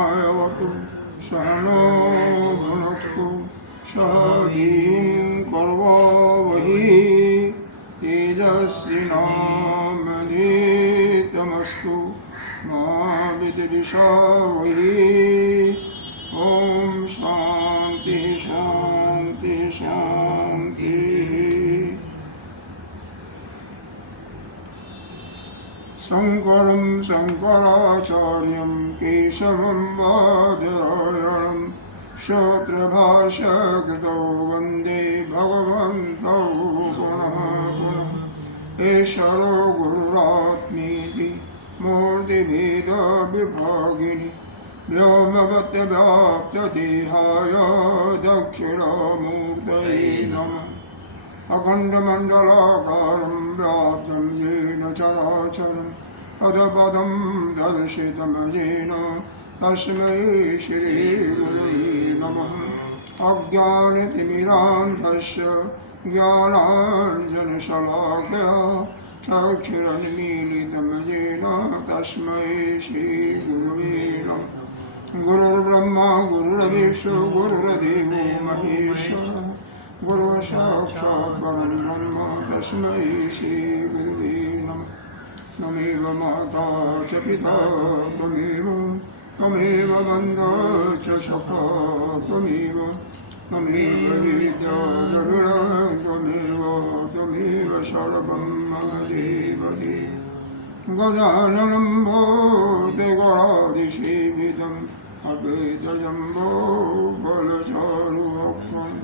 सहनावतु सहनो भुनक्तु सह वीर्यं कर्वावहै तेजस्विनावधीतमस्तु मा विद्विषावहै। ओम शांति शांति शांति। शंकरं शंकराचार्यं केशवं बादरायणं सूत्रभाष्यकृतौ वन्दे भगवन्तौ पुनः पुनः। ईश्वरो गुरुरात्मेति मूर्तिभेदविभागिनि व्योमवद्व्याप्तदेहाय दक्षिणामूर्तये नमः। अखण्डमण्डलाकारं व्याप्तं येन चराचरं पदपदं दर्शितं येन तस्मै श्रीगुरवे नमः। अज्ञानतिमिरान्धस्य ज्ञानाञ्जनशलाकया चक्षुरुन्मीलितं येन तस्मै श्रीगुरवे नमः। गुरुर्ब्रह्मा गुरुर्विष्णु गुरुर्देवो महेश्वरः गुरु साक्षात् परब्रह्म तस्मै श्रीगुरवे नमः। त्वमेव माता च पिता त्वमेव बन्धुः च सखा त्वमेव विद्या द्रविणं त्वमेव सर्वं मम देवदेव। गजाननं भूतगणाधिसेवितम् अभेदजम्बो बलचारुभक्षम्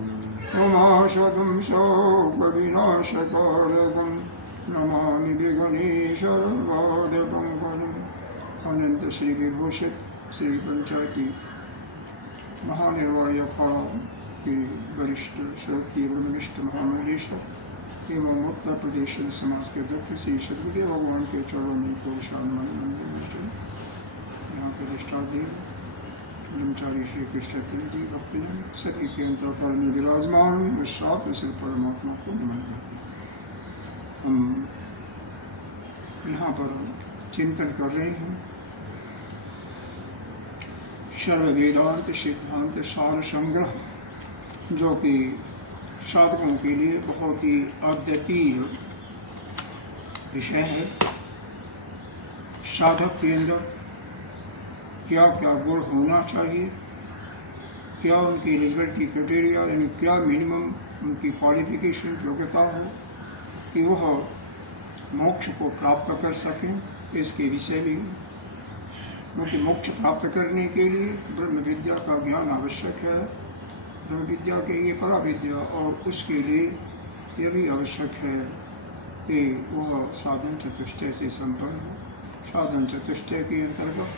उमाशतं शोकविनाशकारकं नमामि विघ्नेश्वरपादपङ्कजम्। अनंत श्री विभूषित श्री पंचायती महानिर्वाणी अखाड़ा के वरिष्ठ श्रोत्रिय ब्रह्मनिष्ठ महामंडलेश्वर एवं उत्तर प्रदेश समाज के अध्यक्ष श्री सदगुरुदेव भगवान के चरणों में को शानमय मंदिर में यहाँ के अधिष्ठादेव ब्रह्मचारी श्री कृष्ण जी भक्तजन सभी के अंतःकरण में विराजमान विश्रात्म से परमात्मा को नमन करते हैं। हम यहाँ पर चिंतन कर रहे हैं सर्व वेदांत सिद्धांत सार संग्रह, जो कि साधकों के लिए बहुत ही अद्वितीय विषय है। साधक के अंदर क्या क्या गुण होना चाहिए, क्या उनकी एलिजिबिलिटी क्राइटेरिया यानी क्या मिनिमम उनकी क्वालिफिकेशन योग्यता हो कि वह मोक्ष को प्राप्त कर सकें, इसके विषय में। क्योंकि मोक्ष प्राप्त करने के लिए ब्रह्म विद्या का ज्ञान आवश्यक है। ब्रह्म विद्या के लिए परा विद्या और उसके लिए यह भी आवश्यक है कि वह साधन चतुष्टय से संपन्न हो। साधन चतुष्टय के अंतर्गत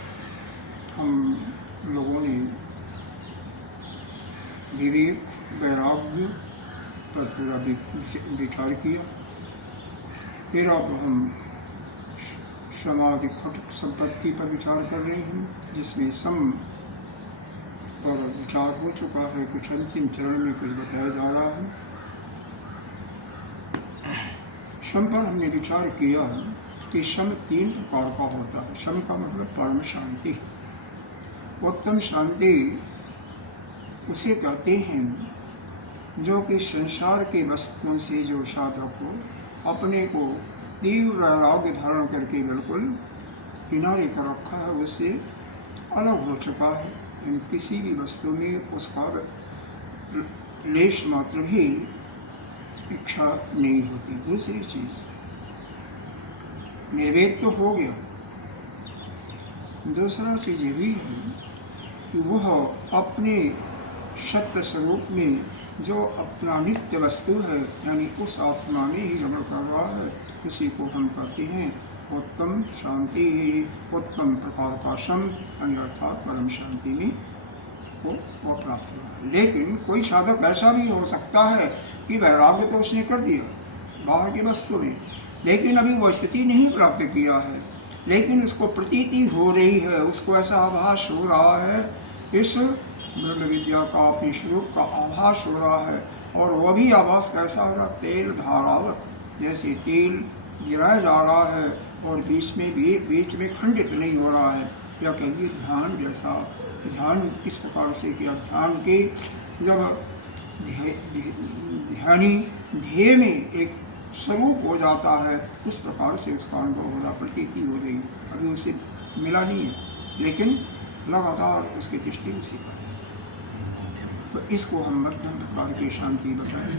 हम लोगों ने विवेक वैराग्य पर पूरा विचार किया। फिर अब हम समाधि खटक संपत्ति पर विचार कर रहे हैं, जिसमें सम पर विचार हो चुका है। कुछ अंतिम चरण में कुछ बताया जा रहा है। सम पर हमने विचार किया कि सम 3 प्रकार का होता है। सम का मतलब परम शांति। उत्तम शांति उसे कहते हैं जो कि संसार के वस्तुओं से जो साधक को अपने को तीव्र वैराग्य धारण करके बिल्कुल किनारे कर रखा है, उससे अलग हो चुका है। यानी किसी भी वस्तु में उसका लेश मात्र भी इच्छा नहीं होती। दूसरी चीज निर्वेद तो हो गया। दूसरा चीज ये भी है कि वह अपने सत्य स्वरूप में जो अपना नित्य वस्तु है, यानी उस आत्मा में ही रमण कर रहा है, उसी को हम कहते हैं उत्तम शांति। उत्तम प्रकार का सम अर्थात परम शांति में को वो प्राप्त हुआ। लेकिन कोई साधक ऐसा भी हो सकता है कि वैराग्य तो उसने कर दिया बाहर की वस्तु में, लेकिन अभी वो स्थिति नहीं प्राप्त किया है, लेकिन उसको प्रतीति हो रही है, उसको ऐसा आभास हो रहा है, इस ब्रह्म विद्या का अपने स्वरूप का आभास हो रहा है। और वह भी आभास कैसा हो रहा, तेल धारावत, जैसे तेल गिराया जा रहा है और बीच में खंडित नहीं हो रहा है, या कहिए ध्यान जैसा। ध्यान किस प्रकार से किया? ध्यान के जब ध्यानी ध्येय में एक स्वरूप हो जाता है, उस प्रकार से उसका अनुभव हो रहा, प्रतीति हो रही है। अभी उसे मिला नहीं है, लेकिन लगातार उसकी दृष्टि उसी पर है। तो इसको हम मध्यम प्रकार की शांति बताएं।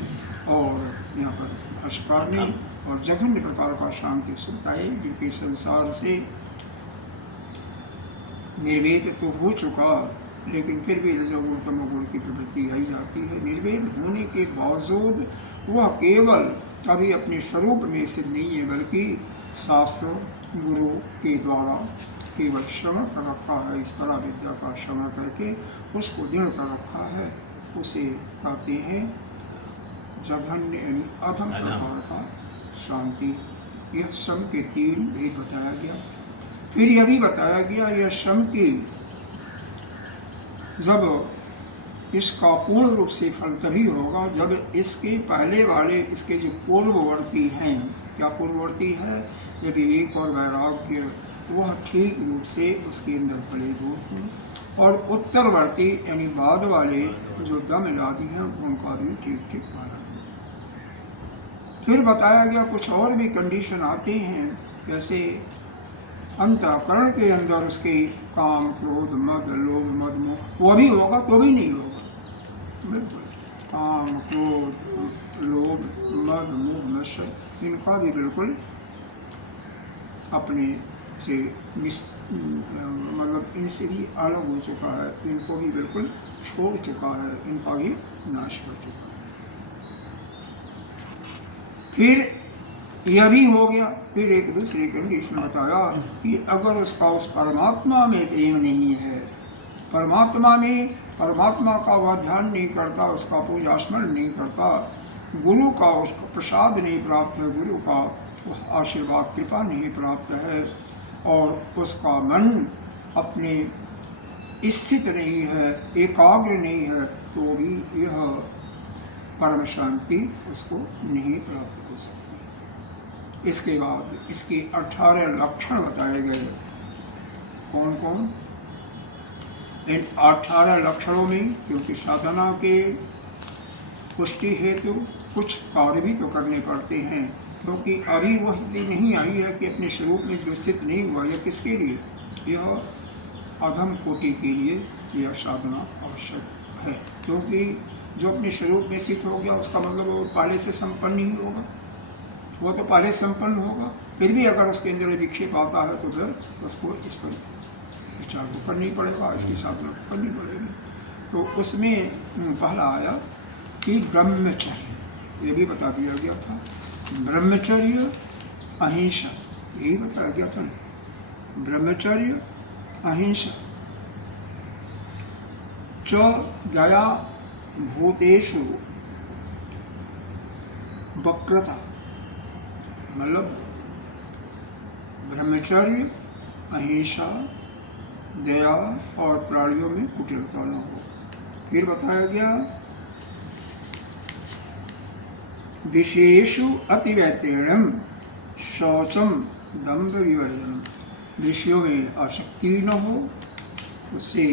और यहाँ पर भाष्यकार ने और जघन्य प्रकार का शांति सुनता है, क्योंकि संसार से निर्वेद तो हो चुका, लेकिन फिर भी रजोगुण तमोगुण की प्रवृत्ति आई जाती है। निर्वेद होने के बावजूद वह केवल अभी अपने स्वरूप में सिद्ध नहीं है, बल्कि शास्त्र गुरु के द्वारा केवल श्रवण कर रखा है। इस परा विद्या का श्रवण करके उसको दृढ़ कर रखा है। उसे कहते हैं जघन्य यानी अधम प्रकार का शांति। यह श्रम के 3 भेद बताया गया। फिर यह भी बताया गया यह श्रम की जब इसका पूर्ण रूप से फल तभी होगा जब इसके पहले वाले, इसके जो पूर्ववर्ती हैं, क्या पूर्ववर्ती है? ये विवेक और वैराग्य, वह ठीक रूप से उसके अंदर फलीभूत हों, और उत्तरवर्ती यानी बाद वाले जो दम आदि हैं, उनका भी ठीक ठीक पालन हो। फिर बताया गया कुछ और भी कंडीशन आते हैं, जैसे अंतःकरण के अंदर उसके काम क्रोध मद लोभ मद मोह, वो भी होगा तो भी नहीं होगा। बिल्कुल काम क्रोध लोभ मद मोह नशा, इनका भी बिल्कुल अपने से मतलब इनसे भी अलग हो चुका है, इनको भी बिल्कुल छोड़ चुका है, इनका भी नाश कर चुका है। फिर यह भी हो गया। फिर एक दूसरी कंडीशन बताया कि अगर उसका उस परमात्मा में प्रेम नहीं है, परमात्मा में परमात्मा का वह ध्यान नहीं करता, उसका पूजा स्मरण नहीं करता, गुरु का उसको प्रसाद नहीं प्राप्त है, गुरु का आशीर्वाद कृपा नहीं प्राप्त है, और उसका मन अपने स्थित नहीं है, एकाग्र नहीं है, तो भी यह परम शांति उसको नहीं प्राप्त हो सकती। इसके बाद इसके 18 लक्षण बताए गए। कौन कौन? इन 18 लक्षणों में, क्योंकि साधना के पुष्टि हेतु कुछ कार्य भी तो करने पड़ते हैं, क्योंकि अभी वह स्थिति नहीं आई है कि अपने स्वरूप में जो स्थित नहीं हुआ, यह किसके लिए? यह अधम कोटि के लिए यह साधना आवश्यक है। क्योंकि जो अपने स्वरूप में स्थित हो गया, उसका मतलब वो पहले से संपन्न ही होगा, वो तो पहले संपन्न होगा। फिर भी अगर उसके अंदर विक्षेप आता है तो फिर उसको इस पर विचार तो करना ही पड़ेगा, इसकी साधना तो करनी पड़ेगी। तो उसमें पहला आया कि ब्रह्मचर्य, ये भी बता दिया गया था। ब्रह्मचर्य अहिंसा, यही बताया गया था ना। ब्रह्मचर्य अहिंसा च दया भूतेषु वक्रता, मतलब ब्रह्मचर्य अहिंसा दया और प्राणियों में कुटिलता न हो। फिर बताया गया विशेषु अतिवैतीर्णम शौचम दंभ विवर्जनम, विषयों में आसक्ति न हो, उससे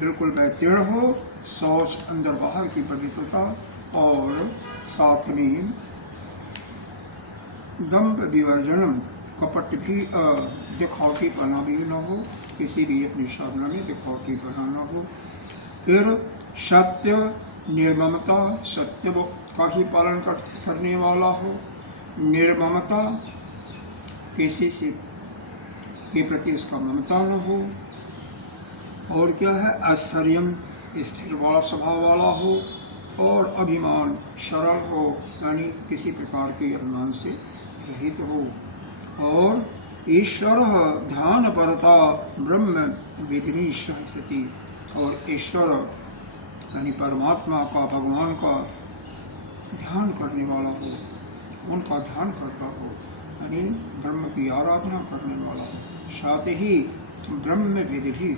बिल्कुल वैतीर्ण हो, शौच अंदर बाहर की पवित्रता, और साथ में दंभ विवर्जनम, कपट भी दिखावटीपना भी न हो, किसी भी अपनी साधना में दिखावटीपना न हो। फिर सत्य निर्ममता, सत्य का ही पालन करने वाला हो, निर्ममता, किसी से के प्रति उसका ममता न हो, और क्या है आश्चर्यम, स्थिर वाला स्वभाव वाला हो, और अभिमान सरल हो, यानी किसी प्रकार के अभिमान से रहित हो, और ईश्वर ध्यान परता ब्रह्म विधिनी सती, और ईश्वर यानी परमात्मा का, भगवान का ध्यान करने वाला हो, उनका ध्यान करता हो, यानी ब्रह्म की आराधना करने वाला हो। साथ ही ब्रह्म विधि भी,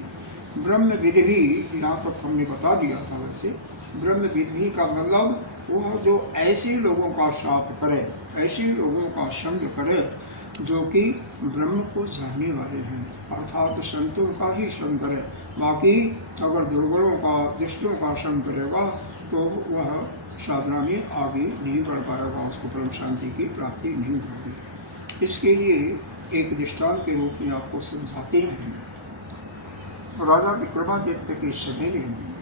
ब्रह्म विधि भी यहाँ तक हमने बता दिया था। वैसे ब्रह्म विधि का मतलब वह जो ऐसे लोगों का साथ करे, ऐसे लोगों का संग करे जो कि ब्रह्म को जानने वाले हैं, अर्थात संतों का ही संग करे। बाकी अगर दुर्गुणों का, दुष्टों का संग करेगा तो वह साधना में आगे नहीं बढ़ पाएगा, उसको परम शांति की प्राप्ति नहीं होगी। इसके लिए एक दृष्टांत के रूप में आपको समझाते हैं। राजा विक्रमादित्य के समय में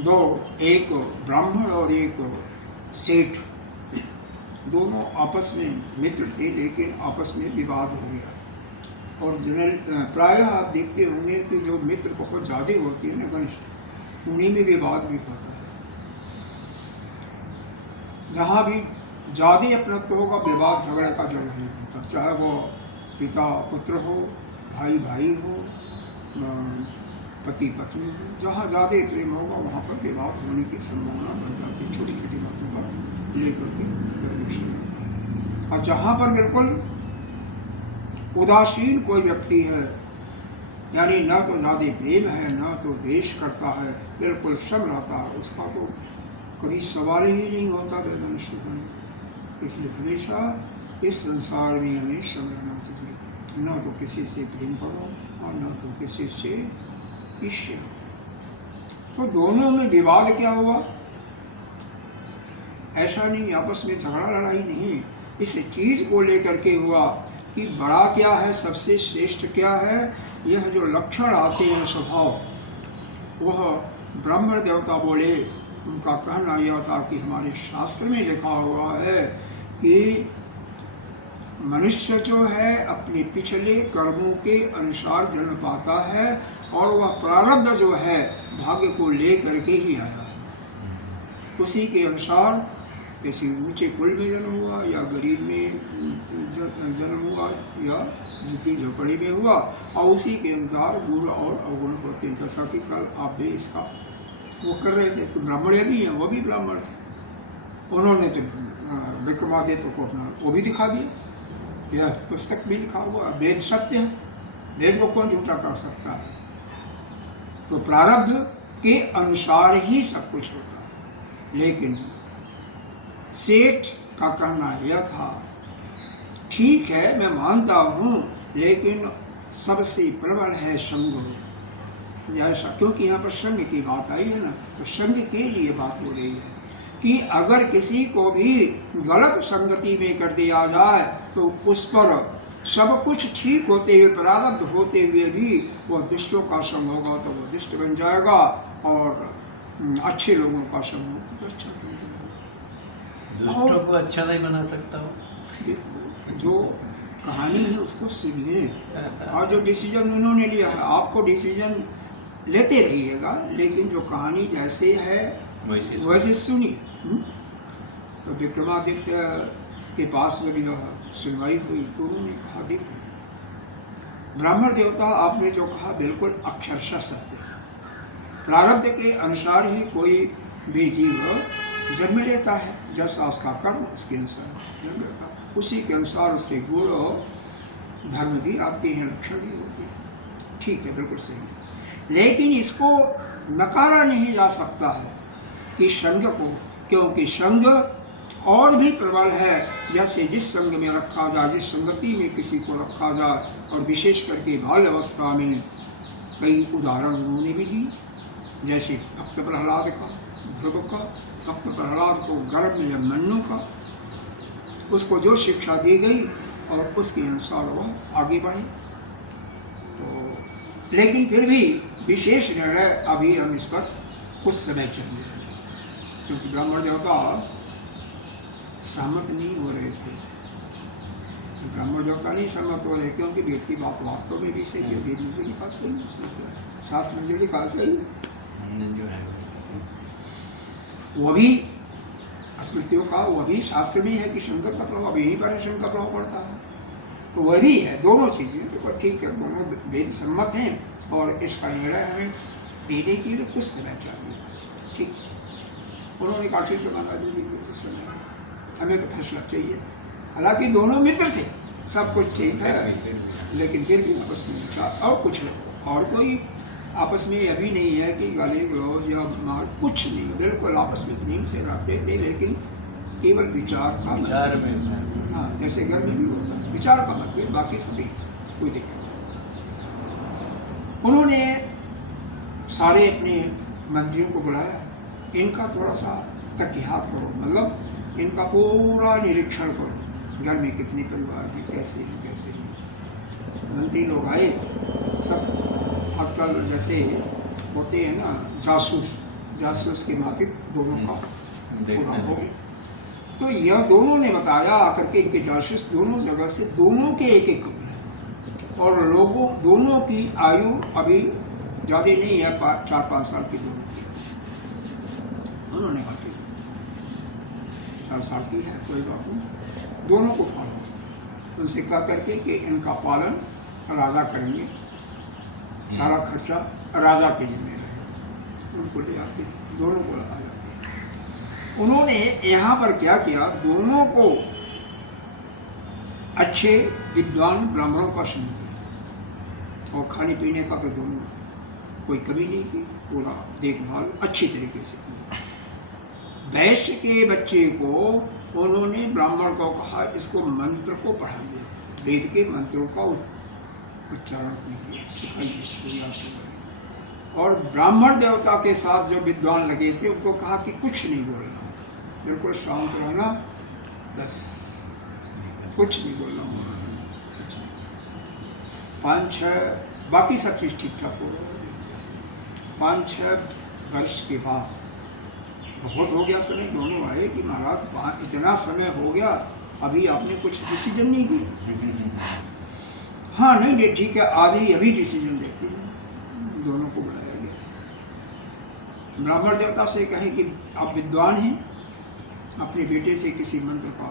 दो, एक ब्राह्मण और एक सेठ, दोनों आपस में मित्र थे, लेकिन आपस में विवाद हो गया। और प्रायः आप देखते होंगे कि जो मित्र बहुत ज़्यादा होते हैं ना घनिष्ठ, उन्हीं में विवाद भी होता है। जहाँ भी ज़्यादा अपनत्व होगा, विवाद झगड़े का जगह नहीं होता, चाहे वो पिता पुत्र हो, भाई भाई हो, पति पत्नी हो। जहाँ ज़्यादा प्रेम होगा वहाँ पर विवाद होने की संभावना बढ़ जाती है, छोटी छोटी बातों पर लेकर के विषय होता है। और जहाँ पर बिल्कुल उदासीन कोई व्यक्ति है, यानी न तो ज़्यादा प्रेम है न तो द्वेष करता है, बिल्कुल सम रहता है, उसका तो कभी सवाल ही नहीं होता है मनुष्य होने। इसलिए हमेशा इस संसार में हमें सम रहना चाहिए, न तो किसी से प्रेम करो और न तो किसी से ईर्ष्या करो। तो दोनों में विवाद क्या हुआ? ऐसा नहीं आपस में झगड़ा लड़ाई नहीं, इस चीज़ को लेकर के हुआ कि बड़ा क्या है, सबसे श्रेष्ठ क्या है। यह जो लक्षण आते हैं स्वभाव, वह ब्राह्मण देवता बोले, उनका कहना यह था कि हमारे शास्त्र में लिखा हुआ है कि मनुष्य जो है अपने पिछले कर्मों के अनुसार जन्म पाता है, और वह प्रारब्ध जो है भाग्य को ले करके ही आया है। उसी के अनुसार किसी ऊंचे कुल में जन्म हुआ या गरीब में जन्म हुआ या झुग्गी झोपड़ी में हुआ, और उसी के अनुसार गुण और अवगुण होते हैं। जैसा कि कल आप भी इसका वो कर रहे थे, तो ब्राह्मण भी हैं, वो भी ब्राह्मण थे, उन्होंने तो विक्रमादित्य को अपना वो भी दिखा दिया। यह पुस्तक भी लिखा हुआ, वेद सत्य है, वेद को कौन झूठा कर सकता है। तो प्रारब्ध के अनुसार ही सब कुछ होता है। लेकिन सेठ का कहना यह था, ठीक है मैं मानता हूँ, लेकिन सबसे प्रबल है संग। जैसा क्योंकि यहाँ पर संग की बात आई है ना, तो संग के लिए बात हो रही है कि अगर किसी को भी गलत संगति में कर दिया जाए तो उस पर सब कुछ ठीक होते हुए, प्रारब्ध होते हुए भी वह दुष्टों का संग होगा तो वह दुष्ट बन जाएगा, और अच्छे लोगों का संग होगा तो अच्छा बन जाएगा। दुष्टों को अच्छा नहीं बना सकता हो। जो कहानी है उसको सुनिए, और जो डिसीजन उन्होंने लिया है, आपको डिसीजन लेते रहिएगा, लेकिन जो कहानी जैसे है वैसे सुनिए। तो विक्रमादित्य के पास जब यह सुनवाई हुई तो उन्होंने कहा, देखो ब्राह्मण देवता आपने जो कहा बिल्कुल अक्षरशः सत्य है। प्रारब्ध के अनुसार ही कोई भी जीव जन्म लेता है, जैसा उसका कर्म उसके अनुसार जन्म लेता है, उसी के अनुसार उसके गुण और धर्म भी आते हैं, लक्षण भी होते हैं। ठीक है, बिल्कुल सही है। लेकिन इसको नकारा नहीं जा सकता है कि संग को, क्योंकि संग और भी प्रबल है। जैसे जिस संग में रखा जाए, जिस संगति में किसी को रखा जाए, और विशेष करके बाल्य अवस्था में कई उदाहरण उन्होंने भी दिए, जैसे भक्त प्रहलाद का, ध्रुव का। भक्त प्रहलाद को गर्भ में अभिमन्यु का, उसको जो शिक्षा दी गई और उसके अनुसार वह आगे बढ़े। तो लेकिन फिर भी विशेष निर्णय अभी हम इस पर कुछ समय चाहिए, क्योंकि ब्राह्मण देवता सहमत नहीं हो रहे थे। ब्राह्मण देवता नहीं सहमत हो रहे, क्योंकि वेद की बात वास्तव में भी सही है, वेद में जो लिखा सही है, उसमें क्या है, शास्त्र में जो लिखा सही जो है वो भी स्मृतियों का, वो भी शास्त्र में है कि शंकर का प्रभाव यहीं पर है, शंकर का प्रभाव पड़ता है। तो वह भी है, दोनों चीज़ें तो ठीक है, दोनों वेद सम्मत हैं, और इसका निर्णय हमें लेने के लिए कुछ समय चाहिए। ठीक, उन्होंने कहा ठीक है महाराज जी, कुछ समय हमें तो फैसला चाहिए। हालांकि दोनों मित्र थे, सब कुछ ठीक है, लेकिन फिर भी आपस में विचार और कुछ नहीं, और कोई आपस में अभी नहीं है कि गाली गलौज या मार, कुछ नहीं, बिल्कुल आपस में प्रेम से रहते थे। लेकिन केवल विचार का विचार मतभेद। में हाँ, जैसे घर में भी होता है विचार का मतभेद, बाकी सभी कोई दिक्कत नहीं। उन्होंने सारे अपने मंत्रियों को बुलाया, इनका थोड़ा सा तकियात करो, मतलब इनका पूरा निरीक्षण करो, घर में कितने परिवार हैं, कैसे हैं, कैसे हैं। मंत्री लोग आए, सब आजकल जैसे होते हैं ना जासूस के माफिक दोनों का पूरा हो गया। तो यह दोनों ने बताया आकर के, इनके जासूस दोनों जगह से, दोनों के एक एक पुत्र हैं और लोगों दोनों की आयु अभी ज़्यादा नहीं है, 4-5 साल की दोनों की। उन्होंने कहा 4 साल की है, कोई बात नहीं, दोनों को उठाओ। उनसे कह करके कि इनका पालन राजा करेंगे, सारा खर्चा राजा के जिम्मे रहेगा। उनको ले आते, दोनों को लगा जाते। उन्होंने यहाँ पर क्या किया, दोनों को अच्छे विद्वान ब्राह्मणों का संग दिया और खाने पीने का तो दोनों कोई कमी नहीं की, पूरा देखभाल अच्छी तरीके से की। वैश्य के बच्चे को उन्होंने ब्राह्मण को कहा, इसको मंत्र को पढ़ाइए, वेद के मंत्रों का उच्चारण कीजिए, सिखाइए, इसको याद करवाइए। और ब्राह्मण देवता के साथ जो विद्वान लगे थे उनको कहा कि कुछ नहीं बोलना, बिल्कुल शांत रहना, बस कुछ नहीं बोलना, 5-6 बाकी सब चीज़ ठीक ठाक हो रहा है। 5-6 वर्ष के बाद बहुत हो गया समय, दोनों आए कि महाराज इतना समय हो गया, अभी आपने कुछ डिसीजन नहीं की। हाँ नहीं ठीक है, आज ही अभी डिसीजन देते हैं। दोनों को बुलाया गया। ब्राह्मण देवता से कहे कि आप विद्वान हैं, अपने बेटे से किसी मंत्र का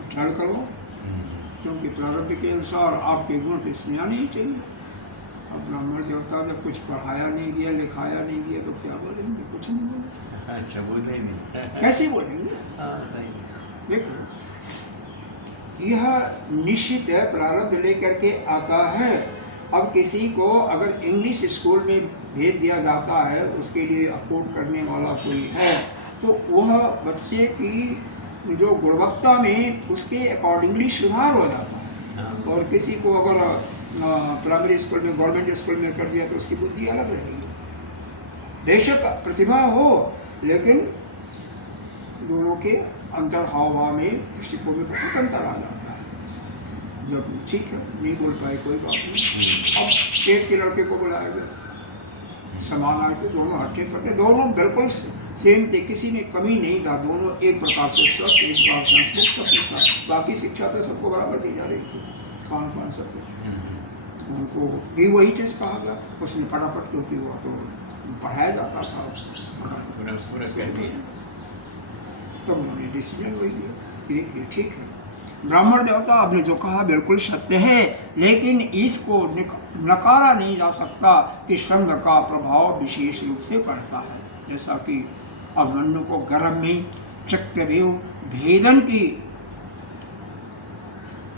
उच्चारण करो, क्योंकि प्रारब्ध के अनुसार आपके गुण तो इसमें आने ही चाहिए। अब ब्राह्मण देवता जब कुछ पढ़ाया नहीं गया, लिखाया नहीं गया, तो क्या बोलेंगे, कुछ नहीं बोलेंगे। अच्छा, बोले नहीं, कैसे बोलेंगे। हाँ सही। देखो, यह निश्चित है, प्रारब्ध लेकर के आता है। अब किसी को अगर इंग्लिश स्कूल में भेज दिया जाता है, उसके लिए अफोर्ड करने वाला कोई है, तो वह बच्चे की जो गुणवत्ता में उसके अकॉर्डिंगली सुधार हो जाता है। और किसी को अगर प्राइमरी स्कूल में, गवर्नमेंट स्कूल में कर दिया तो उसकी बुद्धि अलग रहेगी। बेशक प्रतिभा हो, लेकिन दोनों के अंतर हाव भाव में, दृष्टिकोण में बहुत अंतर आ जाता है। जब ठीक है, नहीं बोल पाए कोई बात नहीं। अब सेठ के लड़के को बुलाया गया, समान आए थे, दोनों हट्टे कट्टे, दोनों बिल्कुल सेम थे, किसी में कमी नहीं था। दोनों एक प्रकार से स्वस्थ, एक प्रकार से हंसमुख, सब कुछ था। बाकी शिक्षा तो सबको बराबर दी जा रही थी, खान पान सब कुछ। उनको भी वही चीज़ कहा गया, उसने फटाफट, क्योंकि वो तो पढ़ाया जाता था, पूरा कर दिया। तब उन्होंने डिसीजन वही दिया कि ठीक है, ब्राह्मण देवता आपने जो कहा बिल्कुल सत्य है, लेकिन इसको नकारा नहीं जा सकता कि संग का प्रभाव विशेष रूप से पड़ता है। जैसा कि अभिमन्यु को गर्भ में चक्रव्यूह भेदन की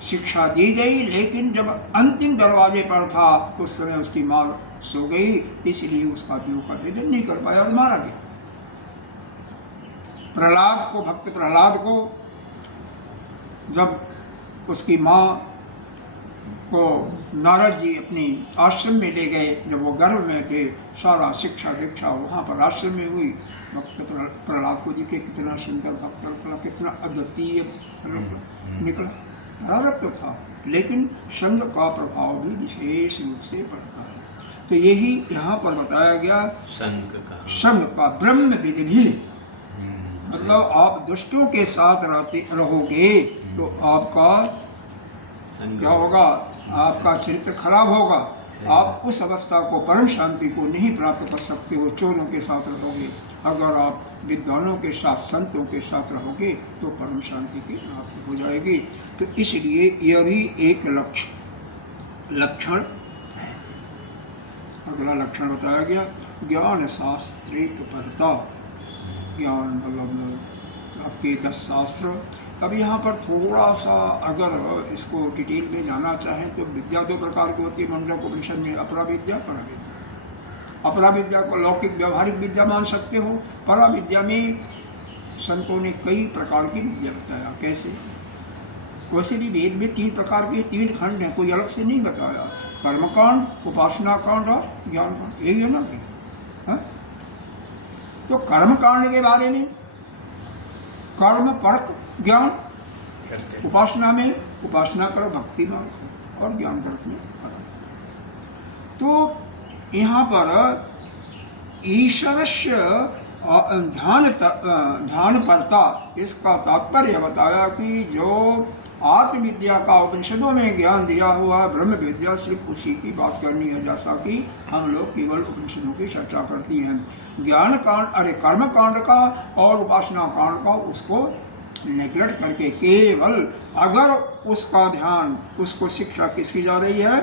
शिक्षा दी गई, लेकिन जब अंतिम दरवाजे पर था उस समय उसकी माँ सो गई, इसलिए उसका व्यूह का भेदन नहीं कर पाया और मारा गया। प्रहलाद को, भक्त प्रहलाद को जब उसकी माँ को नारद जी अपने आश्रम में ले गए, जब वो गर्भ में थे, सारा शिक्षा दीक्षा वहाँ पर आश्रम में हुई। भक्त प्रहलाद को देखे कितना सुंदर भक्त निकला, कितना अद्वितीय निकला, प्रारब्ध तो था, लेकिन संग का प्रभाव भी विशेष रूप से पड़ता है। तो यही यहाँ पर बताया गया, संग का ब्रह्म विधि। मतलब आप दुष्टों के साथ रहोगे तो आपका क्या होगा, आपका चरित्र खराब होगा। आप उस अवस्था को, परम शांति को नहीं प्राप्त कर सकते हो चोरों के साथ रहोगे। अगर आप विद्वानों के साथ, संतों के साथ रहोगे तो परम शांति की प्राप्ति हो जाएगी। तो इसलिए यह भी एक लक्षण है। अगला लक्षण बताया गया, ज्ञान शास्त्रिक परता। ज्ञान मतलब आपके 10 शास्त्र। अब यहाँ पर थोड़ा सा अगर इसको डिटेल में जाना चाहें तो विद्या 2 प्रकार की होती है मुंडकोपनिषद में, अपरा विद्या, परा विद्या। अपरा विद्या को लौकिक व्यवहारिक विद्या मान सकते हो। परा विद्या में संतों ने कई प्रकार की विद्या बताया। कैसे? वैसे भी वेद में 3 प्रकार के 3 खंड हैं, कोई अलग से नहीं बताया। कर्मकांड, उपासना कांड और ज्ञान कांड, यही है ना भाई। हाँ? तो कर्मकांड के बारे में कर्म परक ज्ञान, करते उपासना में उपासना करो भक्ति मार्ग, और ज्ञान परक में परम। तो यहाँ पर ईश्वरस्य ध्यान परता, इसका तात्पर्य बताया कि जो आत्मविद्या का उपनिषदों में ज्ञान दिया हुआ ब्रह्म विद्या, सिर्फ उसी की बात करनी है, जैसा कि हम लोग केवल उपनिषदों की चर्चा करती हैं। ज्ञान कांड, कर्म कांड का और उपासना कांड का उसको नेग्लेक्ट करके केवल अगर उसका ध्यान, उसको शिक्षा किसकी जा रही है?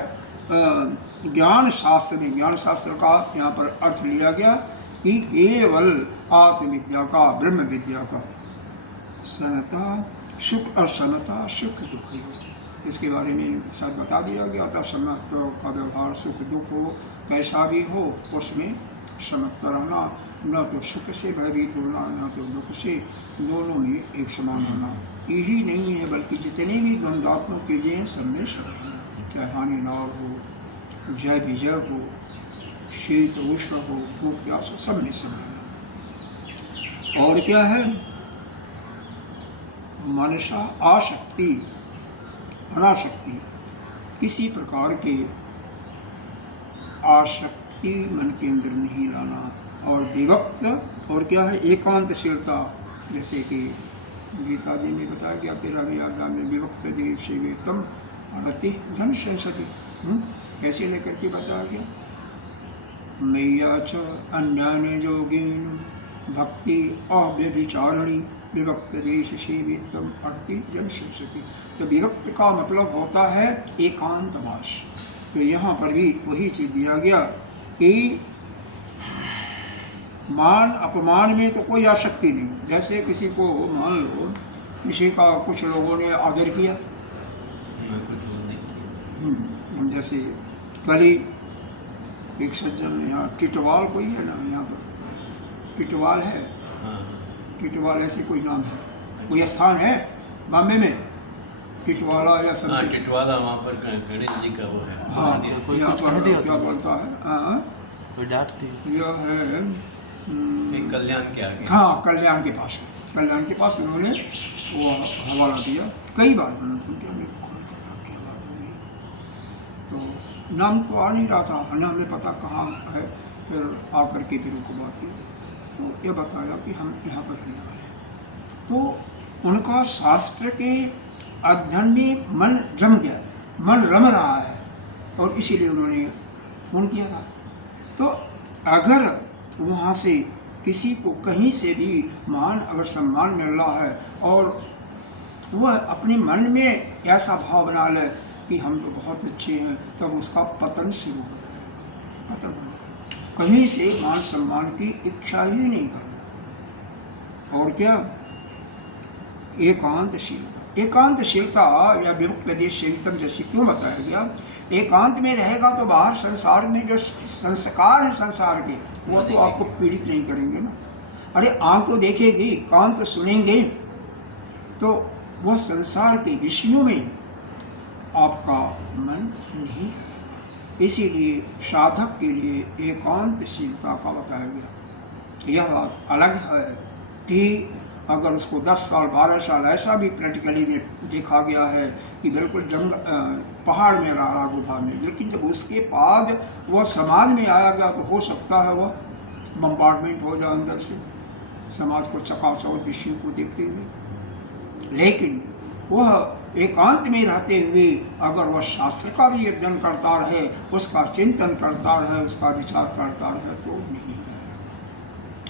ज्ञान शास्त्र में। ज्ञान शास्त्र का यहाँ पर अर्थ लिया गया कि केवल आत्मविद्या का, ब्रह्म विद्या का। समता सुख और समता सुख दुख योग, इसके बारे में सब बता दिया गया था। समत्व का व्यवहार सुख दुख हो, कैसा भी हो, उसमें समत्व रहना, न तो सुख से भयभीत होना, न तो दुख से, दोनों में एक समान होना। यही नहीं है, बल्कि जितने भी द्वंद्वात्मक चीज़ें हैं सब में सब रहना, चाहे हानि लाभ हो, जय विजय हो, शीत उष्ण हो, भूख प्यास हो, सब में सब रहना। और क्या है? मनसा आसक्ति, अनासक्ति, किसी प्रकार के आसक्ति मन के अंदर नहीं लाना। और विभक्त, और क्या है? एकांतशीलता, जैसे कि गीता जी में बताया गया 13वीं अध्याय में, विभक्त देव सेवेतम अरति धन संसति। कैसे लेकर के बताया गया? मैया च अन्यान्य योगेन भक्ति अव्यभिचारिणी विभक्त देश सेवितम अरति जन संसति। तो विभक्त का मतलब होता है एकांतवास। तो यहाँ पर भी वही चीज दिया गया कि मान अपमान में तो कोई आसक्ति नहीं। जैसे किसी को मान लो, किसी का कुछ लोगों ने आदर किया, जैसे कल ही एक सज्जन, यहाँ टिटवाल कोई है ना, यहाँ पर टिटवाल है, टिटवाल ऐसे कोई नाम है, कोई स्थान है बॉम्बे में, टिटवाला या सब, टिटवाला, वहाँ पर गणेश जी का वो है। हाँ, यहाँ पर क्या बोलता है, यह है कल्याण के आगे। हाँ, कल्याण के पास है। कल्याण के पास उन्होंने वो हवाला दिया, कई बार उन्होंने तो नाम तो आ नहीं रहा था, न हमें पता कहाँ है। फिर आकर के फिर उनको बात की तो ये बताया कि हम यहाँ पर रहने वाले हैं। तो उनका शास्त्र के अध्ययन में मन जम गया, मन रम रहा है, और इसीलिए उन्होंने फोन किया था। तो अगर वहाँ से किसी को कहीं से भी मान अगर सम्मान मिल रहा है और वह अपने मन में ऐसा भाव बना ले कि हम तो बहुत अच्छे हैं, तब उसका पतन शुरू हो जाएगा। पतन हो जाएगा, कहीं से मान सम्मान की इच्छा ही नहीं करना। और क्या? एकांतशीलता। एकांतशीलता या विमुक्त देश सेवितम जैसे क्यों बताया गया? एकांत में रहेगा तो बाहर संसार में जो संस्कार है संसार के, वो तो आपको पीड़ित नहीं करेंगे ना। अरे आंख तो देखेगी, कान तो सुनेंगे, तो वह संसार के विषयों में आपका मन नहीं रहेगा। इसीलिए साधक के लिए एकांतशीलता का बताया गया। यह बात अलग है कि अगर उसको 10 साल 12 साल ऐसा भी प्रैक्टिकली में देखा गया है कि बिल्कुल पहाड़ में रहा गुफा में, लेकिन जब उसके बाद वह समाज में आया गया तो हो सकता है वह बम्बार्डमेंट हो जाए अंदर से, समाज को चकाचौंध विषयों को देखते हुए। लेकिन वह एकांत में रहते हुए अगर वह शास्त्र का भी अध्ययन करता रहे, उसका चिंतन करता रहे, उसका विचार करता रहे, तो नहीं है।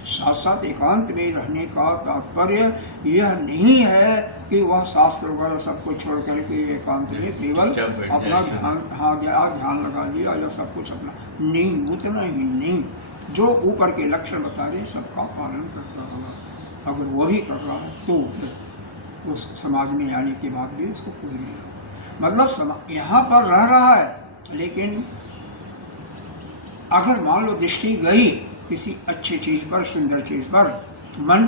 साथ साथ एकांत में रहने का तात्पर्य यह नहीं है कि वह शास्त्र वगैरह सबको छोड़ करके एकांत में केवल अपना ध्यान लगा लिया या सब कुछ अपना, नहीं, उतना ही नहीं। जो ऊपर के लक्षण बता रहे सबका पालन करता होगा। अगर वो भी कर रहा है तो फिर उस समाज में आने के बाद भी उसको कोई नहीं, मतलब यहाँ पर रह रहा है, लेकिन अगर मान लो दृष्टि गई किसी अच्छी चीज़ पर, सुंदर चीज़ पर, मन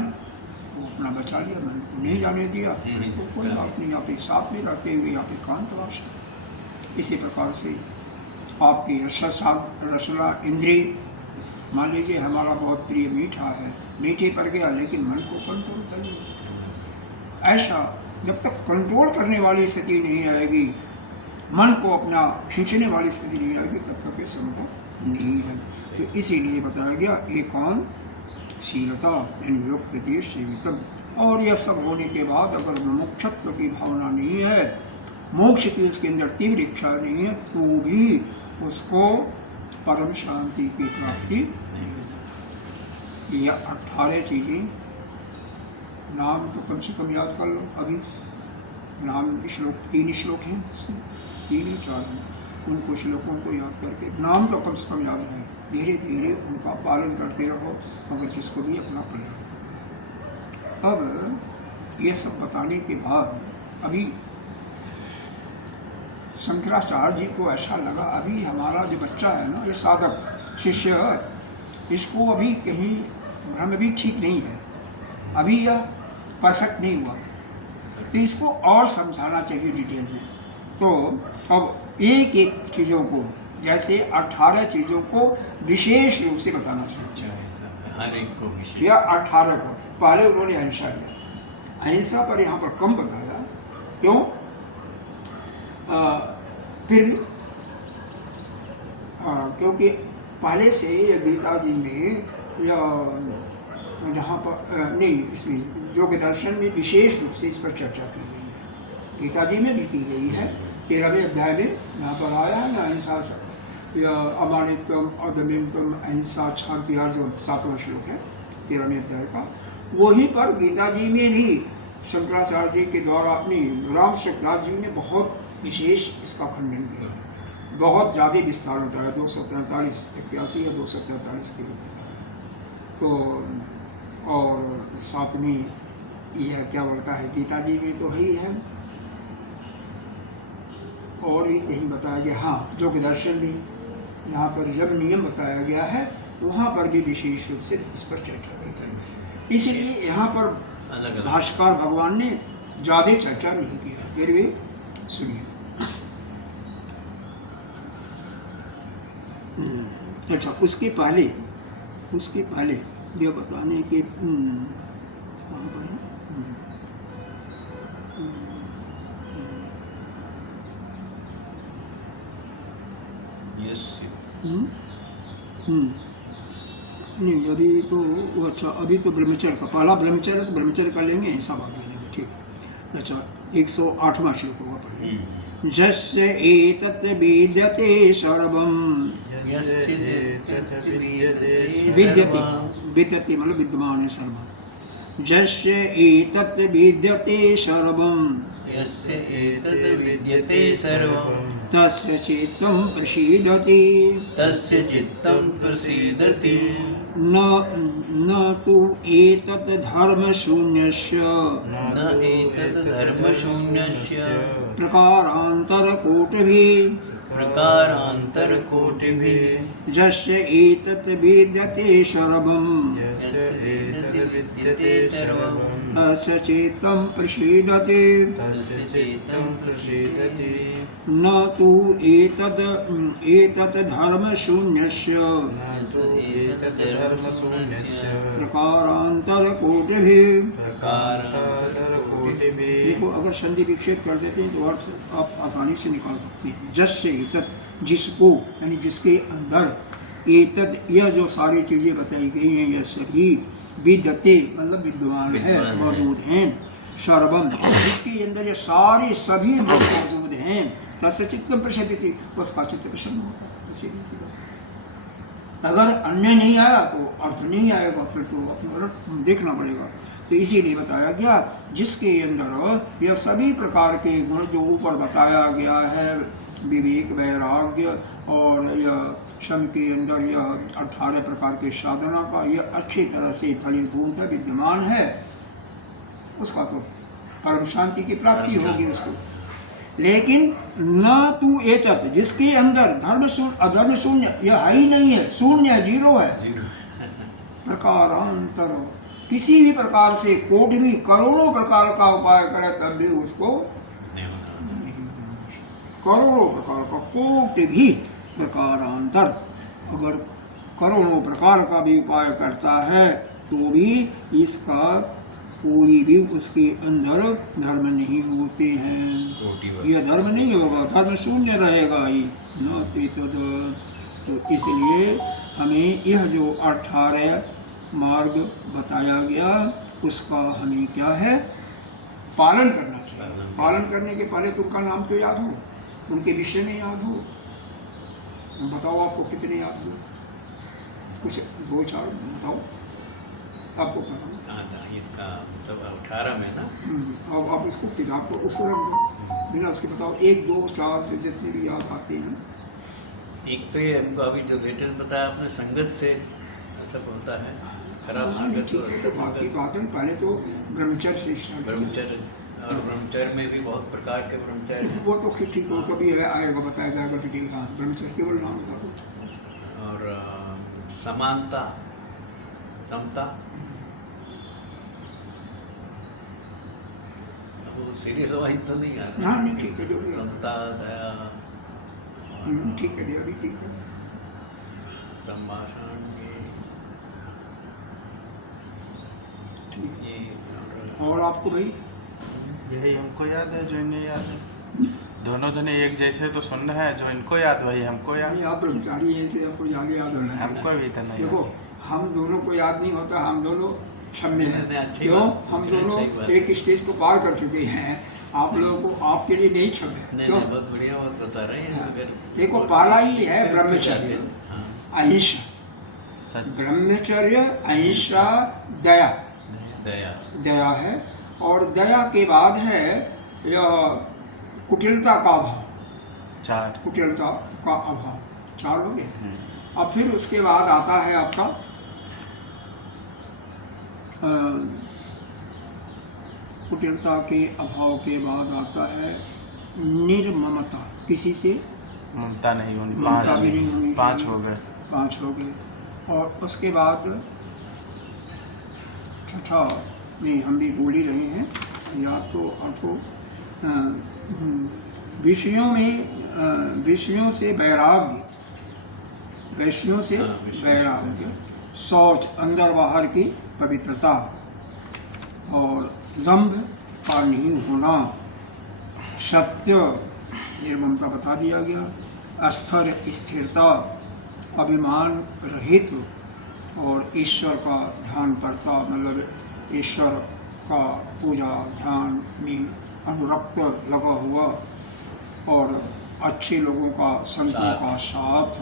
को अपना बचा लिया, मन को नहीं जाने दिया, तो कोई बात नहीं, आप एक साथ में रहते हुए आप एकांतवास है। इसी प्रकार से आपकी रसला इंद्रिय, मान लीजिए हमारा बहुत प्रिय मीठा है, मीठे पर गया लेकिन मन को कंट्रोल कर लिया। ऐसा जब तक कंट्रोल करने वाली स्थिति नहीं आएगी, मन को अपना खींचने वाली स्थिति नहीं आएगी, तब तक ये संभव नहीं है। तो इसीलिए बताया गया एकांतशीलता यानी युक्त देश सेवितम। और यह सब होने के बाद अगर मुमुक्षत्व की भावना नहीं है, मोक्ष की उसके अंदर तीव्र इच्छा नहीं है, तो भी उसको परम शांति की प्राप्ति नहीं होगी। ये 18 चीज़ें, नाम तो कम से कम याद कर लो। अभी नाम श्लोक 3 श्लोक हैं, 3 ही 4 हैं, उनको श्लोकों को याद करके नाम तो कम से कम याद रहे, धीरे धीरे उनका पालन करते रहो, अगर जिसको भी अपना कल्याण करना। अब ये सब बताने के बाद अभी शंकराचार्य जी को ऐसा लगा, अभी हमारा जो बच्चा है ना, ये साधक शिष्य, इसको अभी कहीं भ्रम भी ठीक नहीं है, अभी यह परफेक्ट नहीं हुआ, तो इसको और समझाना चाहिए डिटेल में। तो अब एक एक चीज़ों को, जैसे 18 चीज़ों को विशेष रूप से बताना चाहिए। हर एक को विशेष, या 18 को पहले उन्होंने अहिंसा दिया, अहिंसा पर यहाँ पर कम बताया, क्यों? फिर क्योंकि पहले से ये गीता जी में या जहाँ पर नहीं, इसमें योग दर्शन में विशेष रूप से इस पर चर्चा की गई है, गीता जी में भी की गई है। 13वें अध्याय में यहाँ पर आया है ना, अहिंसा या अमानित्वम अदमित्वम अहिंसा शांति, जो 7वां श्लोक है 13वें अध्याय का, वहीं पर गीता जी में भी शंकराचार्य जी के द्वारा अपनी राम सुखदास जी ने बहुत विशेष इसका खंडन किया है, बहुत ज़्यादा विस्तार होता है, 243 81 या 243 के रूप में। तो और साथ में यह क्या बोलता है, गीता जी में तो ही है, और भी कहीं बताया गया, हाँ योग दर्शन भी जहाँ पर जब नियम बताया गया है, वहाँ पर भी विशेष रूप से इस पर चर्चा की गई। इसलिए यहाँ पर भाष्यकार भगवान ने ज़्यादा चर्चा नहीं किया, फिर भी सुनिए। अच्छा, उसके पहले यह बताने के कहाँ पर है? नहीं, अभी तो वो, अच्छा अभी तो ब्रह्मचर्य का पहला ब्रह्मचर्य है, तो ब्रह्मचर्य का लेंगे, ऐसा बात नहीं लेंगे, ठीक है। अच्छा, 108वां श्लोक होगा, पढ़ेंगे। यस्य एतत् विद्यते सर्वं, विद्यते मतलब विद्यमान है सर्वं, यस्य एतत् विद्यते सर्वं, यस्य एतत् विद्यते सर्वं, तस्य चित्तं प्रसीदति, तस्य चित्तं प्रसीदति, न तु एतत् धर्मशून्यस्य, न एतत् धर्मशून्यस्य प्रकारान्तरकोटिभिः, प्रकारान्तरकोटिभिः, यस्य एतत् विद्यते सर्वं, यस्य एतत् विद्यते सर्वं, तस्य चित्तं प्रसीदति, तस्य चित्तं प्रसीदति, न तु एतत् धर्मशून्यस्य, न तु एतत् धर्मशून्यस्य प्रकारान्तरकोटिभिः। प्रकारान्तरकोटिभिः। देखो, अगर संधि विक्षेप कर देते हैं तो अर्थ आप आसानी से निकाल सकते हैं। जस्य एतत्, जिसको, यानी जिसके अंदर, एतत् यह जो सारी चीज़ें बताई गई हैं, यह सभी विद्यते मतलब विद्यमान है, मौजूद हैं, सर्वम जिसके अंदर ये सारे सभी मौजूद हैं, तस्य चित्तं प्रसीदति, उसका चित्त प्रसन्न होता है। इसी अगर अन्य नहीं आया तो अर्थ नहीं आएगा, फिर तो अपना देखना पड़ेगा। तो इसीलिए बताया गया, जिसके अंदर यह सभी प्रकार के गुण जो ऊपर बताया गया है, विवेक, वैराग्य और यह शम के अंदर यह 18 प्रकार के साधना का यह अच्छी तरह से फलीभूत है, विद्यमान है, उसका तो परम शांति की प्राप्ति होगी उसको। लेकिन न तू एतत्, जिसके अंदर धर्म शून्य अधर्म शून्य यह है ही नहीं है, शून्य है, जीरो है, प्रकारांतर किसी भी प्रकार से कोटि भी करोड़ों प्रकार का उपाय करे तब भी उसको नहीं होना। नहीं होना चाहिए। करोड़ों प्रकार का कोटि भी प्रकारांतर अगर करोड़ों प्रकार का भी उपाय करता है तो भी इसका कोई भी उसके अंदर धर्म नहीं होते हैं। यह धर्म नहीं होगा, धर्म शून्य रहेगा ही न तो इसलिए हमें यह जो 18 मार्ग बताया गया उसका हमें क्या है पालन करना चाहिए। पालन करने के पहले तो उनका नाम तो याद हो, उनके विषय में याद हो। बताओ आपको कितने याद हुए? कुछ 2-4 बताओ आपको पता। इसका मतलब 18 में ना। अब आप इसको किताब को उसको रख दो, बिना उसके बताओ 1, 2, 4 जितने भी याद आते हैं। एक तो ये हमको अभी जो लेटेस्ट बताया आपने, संगत से असर होता है, खराब हाँ, संगत ठीक है, तो बाकी बात है। पहले तो ब्रह्मचर्य से स्टार्ट। ब्रह्मचर्य, और ब्रह्मचर्य में भी बहुत प्रकार के ब्रह्मचर्य हैं। वो तो ठीक है, उसको भी आएगा, बताया जाएगा डिटेल। हाँ, ब्रह्मचर्य केवल नाम बता दो। और समानता, समता, वो सीरियस वाइन तो नहीं आता। हाँ नहीं, ठीक है, जो भी है। समता, दया, ठीक है, दिया भी ठीक है। संभाषण, ठीक है। ये और आपको भाई यही हमको याद है, जो इन्हें याद है। दोनों जने एक जैसे तो सुन रहे हैं, जो इनको याद वही हमको याद। नहीं, आप ब्रह्मचारी हैं इसलिए आपको ज़्यादा याद होना है। हमको भी तो नहीं देखो, हम दोनों को याद नहीं होता, हम दोनों क्षम्य नहीं, हैं। अच्छी क्यों? बात, हम सही दोनों बात। एक स्टेज को पार कर चुके हैं। आप लोगों को आपके लिए नहीं क्षम्य है। नहीं क्यों? नहीं, बहुत बढ़िया बात बता रहे हैं। अगर देखो, पहला ही है ब्रह्मचर्य, हाँ, अहिंसा। सच ब्रह्मचर्य, अहिंसा, दया। दया, दया है। और दया के बाद है यह कुटिलता का अभाव। 4। कुटिलता का अभाव 4 हो गए। अब फिर उसके बाद आता है आपका कुटिलता के अभाव के बाद आता है निर्ममता, किसी से ममता नहीं होनी। ममता भी नहीं होनी 5 चाहिए। हो गए। 5 हो गए। और उसके बाद छठा नहीं, हम भी बोल ही रहे हैं, या तो आठों विषयों से वैराग्य, वैषयों से हाँ, विषयों से वैराग्य, शौच, अंदर बाहर की पवित्रता, और दंभ का नहीं होना, सत्य, निर्ममता बता दिया गया, स्थिर, स्थिरता, अभिमान रहित, और ईश्वर का ध्यान करता, मतलब ईश्वर का पूजा ध्यान में अनुरक्त लगा हुआ, और अच्छे लोगों का, संतों का साथ,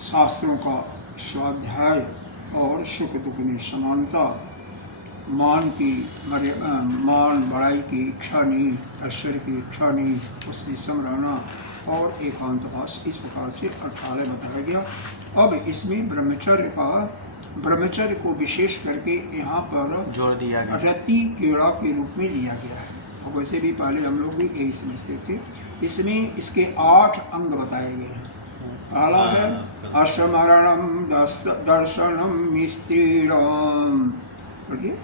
शास्त्रों का स्वाध्याय, और सुख दुख में समानता, मान बड़ाई की इच्छा नहीं, ऐश्वर्य की इच्छा नहीं, उसमें सम रहना, और एकांतवास। इस प्रकार से 18 बताया गया। अब इसमें ब्रह्मचर्य को विशेष करके यहाँ पर जोड़ दिया गया। रति कीड़ा के रूप में लिया गया है। और वैसे भी पहले हम लोग भी यही समझते थे। इसमें इसके 8 अंग बताए गए हैं। पहला है असमरणम दर्शनम स्त्रीणाम। पढ़िए,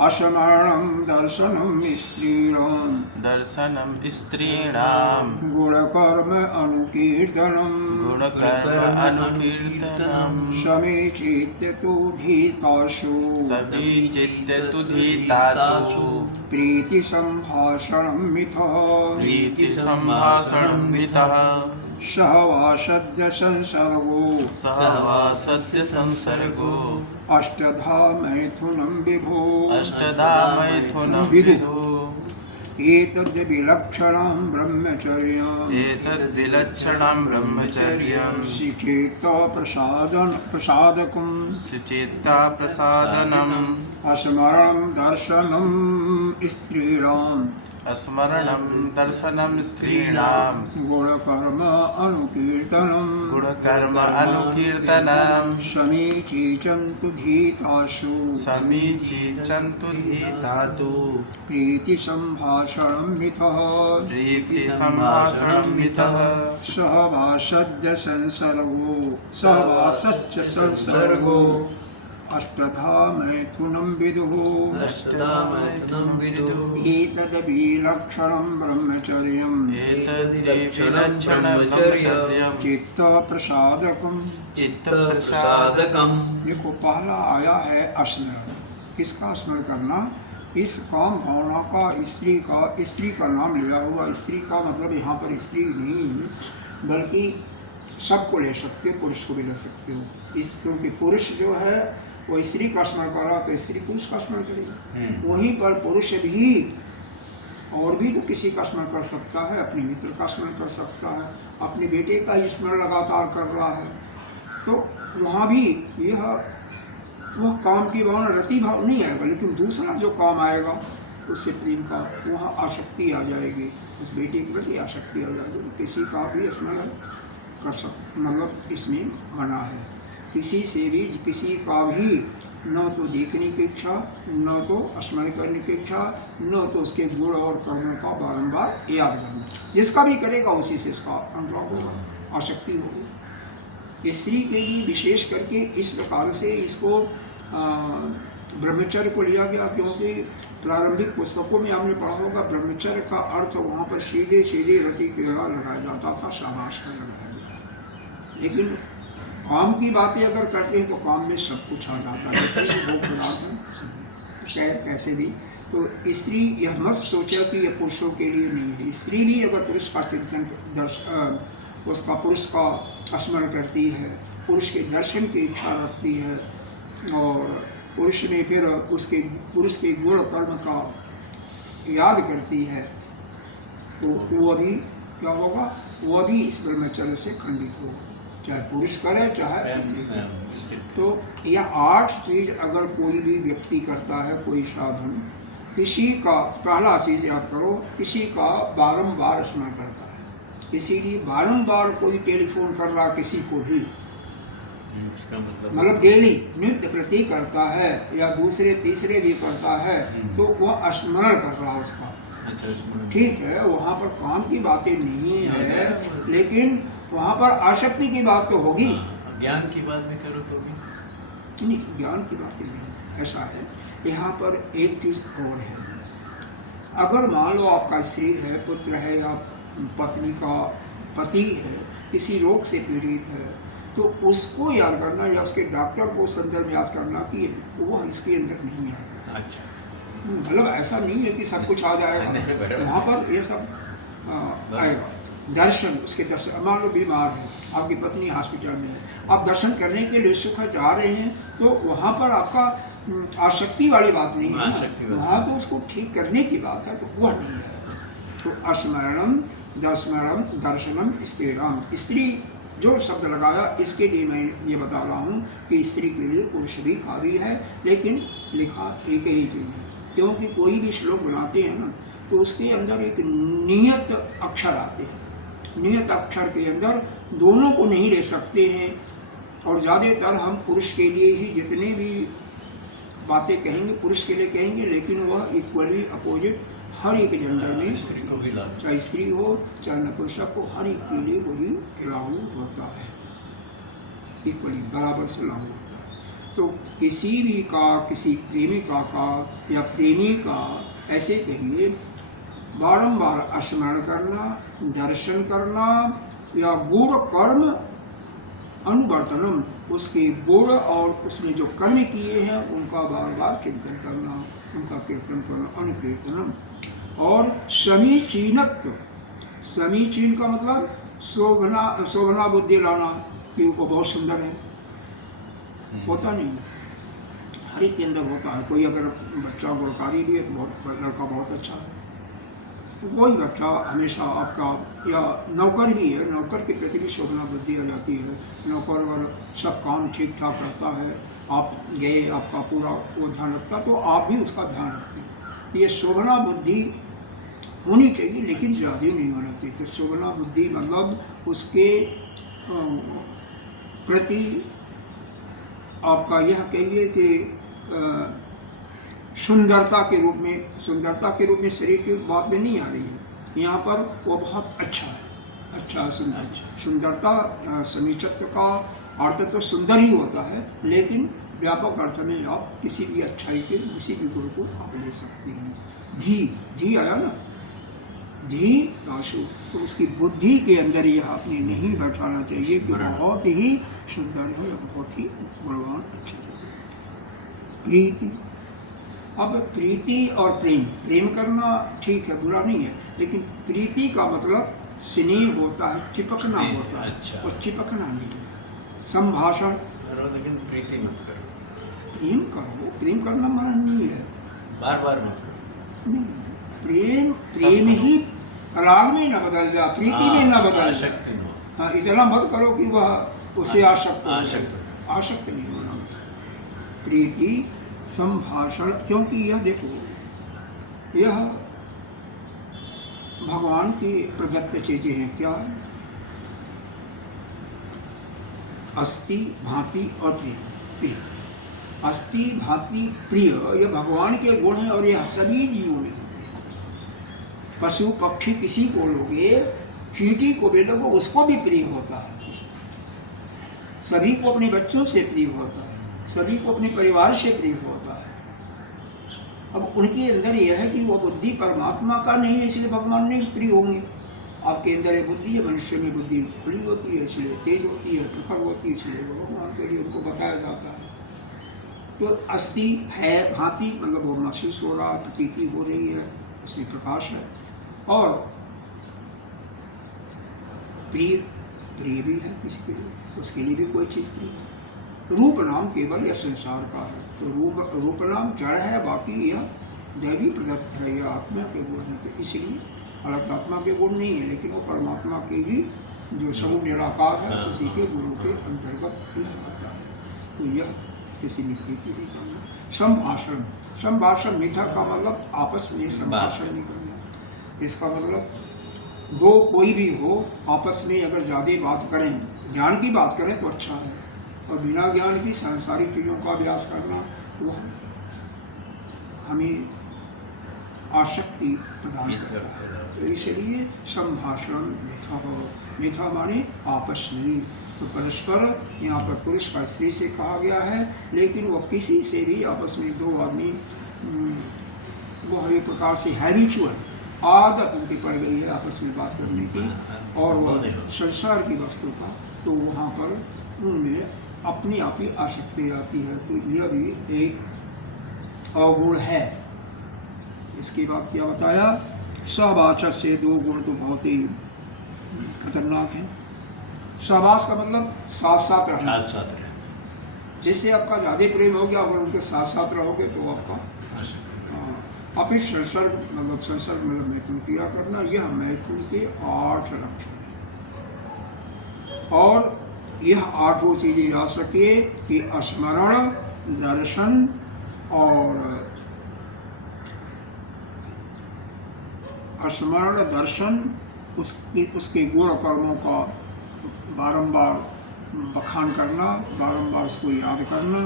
असमरणम दर्शनम स्त्रीणाम, दर्शनम स्त्रीणाम, गुणकर्म अनुकीर्तनम, गुणकर्म अनुकीर्तनम, समीचित्य तु धीतासु, सभी चित्त तुधितासु, प्रीति संभाषणम मिथः, प्रीति संभाषणं मितः, सहवासद्य संसर्गो, सहवासस्य संसर्गो, अष्टधा मैथुनं विभो, अष्टधा मैथुनं विदु। विदु। एतद् विलक्षणं ब्रह्मचर्यम्, एतद्विलक्षणं ब्रह्मचर्यं, शिचेत प्रसादकं, सुचित्ता प्रसादनम्, अस्मरणं दर्शनं स्त्रीणाम्, स्मरणं दर्शनं स्त्रीणां, गुणकर्म अनुकीर्तनं, गुणकर्म अनुकीर्तनं, समीचीचन्तु धीतासु, समीचीचन्तु धीतातु, प्रीतिसम्भाषणं मिथः, प्रीतिसम्भाषणं मितः, सहवासद्य संसर्गो, सहवासश्च संसर्गो, अष्टधा मैथुनं विदुः अष्टधा मैथुनं विदुः एतदभिलक्षणं ब्रह्मचर्यम् एतद्विलक्षणं ब्रह्मचर्यं चित्तप्रसादकम् चित्तप्रसादकम्। देखो पहला आया है स्मरण। किसका स्मरण करना? इस काम भावना का, स्त्री का नाम लिया हुआ। स्त्री का मतलब यहाँ पर स्त्री नहीं बल्कि सबको ले सकते, पुरुष को भी ले सकते हो। क्योंकि पुरुष जो है वो स्त्री का स्मरण कर रहा तो स्त्री पुरुष का स्मरण करेगी। वहीं पर पुरुष भी और भी तो किसी का स्मरण कर सकता है, अपने मित्र का स्मरण कर सकता है, अपने बेटे का ही स्मरण लगातार कर रहा है। तो वहाँ भी यह वह काम की भावना, रति भाव नहीं आएगा, लेकिन दूसरा जो काम आएगा उससे प्रेम का, वहाँ आसक्ति आ जाएगी, उस बेटे के प्रति आसक्ति आ जाएगी। तो किसी का भी स्मरण कर मतलब इसमें मना है। किसी से भी किसी का भी न तो देखने की इच्छा, न तो स्मरण करने की इच्छा, न तो उसके गुण और कर्मों का बारंबार याद करना। जिसका भी करेगा उसी से उसका अनुराग होगा, आसक्ति होगी। स्त्री के लिए विशेष करके इस प्रकार से इसको ब्रह्मचर्य को लिया गया, क्योंकि प्रारंभिक पुस्तकों में आपने पढ़ा होगा ब्रह्मचर्य का अर्थ वहाँ पर सीधे सीधे रति क्रीड़ा लगाया जाता था, शाबाश का लगाया गया। लेकिन काम की बातें अगर करते हैं तो काम में सब कुछ आ जाता है, कैसे भी। तो स्त्री यह मत सोचा कि यह पुरुषों के लिए नहीं है। स्त्री भी अगर पुरुष का चिंतन उसका पुरुष का स्मरण करती है, पुरुष के दर्शन की इच्छा रखती है, और पुरुष में फिर उसके पुरुष के गुण कर्म का याद करती है, तो वह भी क्या होगा? वह भी इस ब्रह्मचर्य से खंडित होगा, चाहे पुरुष करे चाहे स्त्री करे। तो यह 8 चीज अगर कोई भी व्यक्ति करता है, कोई साधन, किसी का पहला चीज याद करो, किसी का बारंबार स्मरण करता है, इसीलिए बारंबार कोई टेलीफोन कर रहा किसी को भी, मतलब डेली नित्य प्रति करता है या दूसरे तीसरे भी करता है, तो वह स्मरण कर रहा है उसका। ठीक है, वहाँ पर काम की बातें नहीं है, लेकिन वहाँ पर आसक्ति की बात तो होगी। ज्ञान की बात नहीं करो तो भी नहीं, ज्ञान की बातें नहीं। ऐसा है, यहाँ पर एक चीज़ और है। अगर मान लो आपका स्त्री है, पुत्र है, या पत्नी का पति है, किसी रोग से पीड़ित है, तो उसको याद करना या उसके डॉक्टर को संदर्भ में याद करना कि वह इसके अंदर नहीं आएगा। अच्छा, मतलब ऐसा नहीं है कि सब कुछ आ जाएगा, वहाँ पर ये सब आएगा। दर्शन, उसके दर्शन, मान लो बीमार है, आपकी पत्नी हॉस्पिटल में है, आप दर्शन करने के लिए सुख जा रहे हैं, तो वहाँ पर आपका आसक्ति वाली बात नहीं है, वहाँ तो उसको ठीक करने की बात है, तो वह नहीं है। तो स्मरणम दस्मरणम दर्शनम स्त्रीराम, स्त्री जो शब्द लगाया इसके लिए मैं ये बता रहा हूँ कि स्त्री के लिए पुरुष भी काव्य है, लेकिन लिखा एक ही चीज़ है। क्योंकि कोई भी श्लोक बनाते हैं ना, तो उसके अंदर एक नियत अक्षर आते हैं, नियत अक्षर के अंदर दोनों को नहीं ले सकते हैं, और ज़्यादातर हम पुरुष के लिए ही जितने भी बातें कहेंगे पुरुष के लिए कहेंगे, लेकिन वह इक्वली अपोजिट हर एक जेंडर में, चाहे स्त्री हो चाहे नपुंसक हो, हर एक के लिए वही लागू होता है, इक्वली बराबर से लागू होता है। तो किसी भी का, किसी प्रेमिका का या प्रेमी का, ऐसे कहिए बारंबार स्मरण करना, दर्शन करना, या गुण कर्म अनुवर्तनम, उसके गुण और उसने जो कर्म किए हैं उनका बार बार चिंतन करना, उनका कीर्तन करना, अनुकीर्तनम। और समीचीनत्व, समीचीन का मतलब शोभना बुद्धि लाना, कि वो बहुत सुंदर है, होता नहीं, हर एक के अंदर होता है। कोई अगर बच्चा गुणकारी भी है तो बहुत लड़का बहुत अच्छा है, कोई बच्चा हमेशा आपका, या नौकर भी है, नौकर के प्रति भी शोभना बुद्धि आ जाती है। नौकर अगर सब काम ठीक ठाक करता है, आप गए, आपका पूरा वो ध्यान रखता, तो आप भी उसका ध्यान रखते हैं। ये शोभना बुद्धि होनी चाहिए, लेकिन ज़्यादा नहीं होना चाहिए। तो शोभना बुद्धि मतलब उसके प्रति आपका यह कहिए कि सुंदरता के रूप में शरीर की बात में नहीं आ रही है यहाँ पर, वो बहुत अच्छा है, अच्छा सुंदरता समीचत्व का अर्थ तो सुंदर ही होता है, लेकिन व्यापक अर्थ में आप किसी भी अच्छाई के किसी भी गुण को आप ले सकते हैं। धी, धी आया ना, धी आशु, तो उसकी बुद्धि के अंदर यह आपने नहीं बैठाना चाहिए कि बहुत ही सुंदर है, बहुत ही गुणवान अच्छी है। प्रीति, अब प्रीति और प्रेम, प्रेम करना ठीक है, बुरा नहीं है, लेकिन प्रीति का मतलब स्नेह होता है, चिपकना होता है, अच्छा। और चिपकना नहीं है। संभाषण, करो लेकिन प्रीति मत करो, प्रेम करो, प्रेम करना मना नहीं है, बार बार मत करो। नहीं, प्रेम प्रेम ही राग में न बदल जा, प्रीति में न बदल जा। आसक्ति न हो। हाँ, इतना मत करो कि वह उसे आसक्त हो जाए। आसक्त। आसक्त नहीं होना बस। प्रीति, संभाषण, क्योंकि यह देखो, यह भगवान की प्रदत्त चीजें हैं। क्या? अस्ति, भांति और प्रिय। प्रिय, अस्ति, भांति, प्रिय, यह भगवान के गुण हैं और यह सभी जीवों में होते हैं। पशु पक्षी किसी को लोगे, चींटी को भी लोगो, उसको भी प्रिय होता है। सभी को अपने बच्चों से प्रिय होता है, सभी को अपने परिवार से प्रिय होता है। अब उनके अंदर यह है कि वो बुद्धि परमात्मा का नहीं है, इसलिए भगवान नहीं प्रिय होंगे। आपके अंदर ये बुद्धि है, मनुष्य में बुद्धि खुली होती है, इसलिए तेज होती है, प्रखर होती है, इसलिए भगवान के लिए उनको बताया जाता है। तो अस्थि है, भांति मतलब वो महसूस हो रहा है, प्रतीति हो रही है, उसमें प्रकाश है। और प्रिय, प्रिय भी है किसी के लिए, उसके लिए भी कोई चीज़ प्रिय है। रूप नाम केवल यह संसार का है, तो रूप नाम जड़ है, बाकी यह दैवी प्रदत्त है, यह आत्मा के गुण है। तो इसलिए अलग आत्मा के गुण नहीं है, लेकिन वो परमात्मा के ही जो समूह निराकार है, उसी के गुणों के अंतर्गत ही आता है। तो यह किसी ने प्रीति नहीं करना। संभाषण, संभाषण मीठा का मतलब आपस में संभाषण नहीं करना। इसका मतलब दो कोई भी हो, आपस में अगर ज़्यादा बात करें, ज्ञान की बात करें तो अच्छा है, और बिना ज्ञान की सांसारिक चीज़ों का अभ्यास करना वह हमें आसक्ति प्रदान करता है। तो इसलिए संभाषण मिथा हो, मिथा माने आपस में, तो परस्पर यहाँ पर पुरुष का स्त्री से कहा गया है, लेकिन वह किसी से भी आपस में दो आदमी वह एक प्रकार से हैबिचुअल आदत उनकी पड़ गई है आपस में बात करने की, और वह संसार की वस्तु का, तो वहाँ पर उनमें अपनी आप ही आसक्ति आती है। तो यह भी एक अवगुण है। इसके बाद क्या बताया? सहवाच से दो गुण तो बहुत ही खतरनाक हैं। सहवास का मतलब साथ साथ रहना, साथ साथ रहना। जिससे आपका ज़्यादा प्रेम हो गया, अगर उनके साथ साथ रहोगे तो आपका आप इस संसर्ग मतलब मैथुन किया करना। यह मैथुन के 8 लक्षण हैं, और यह 8 चीज़ें याद सके कि स्मरण, दर्शन और स्मरण, दर्शन, उसके गुण कर्मों का बारंबार बखान करना, बारंबार उसको याद करना।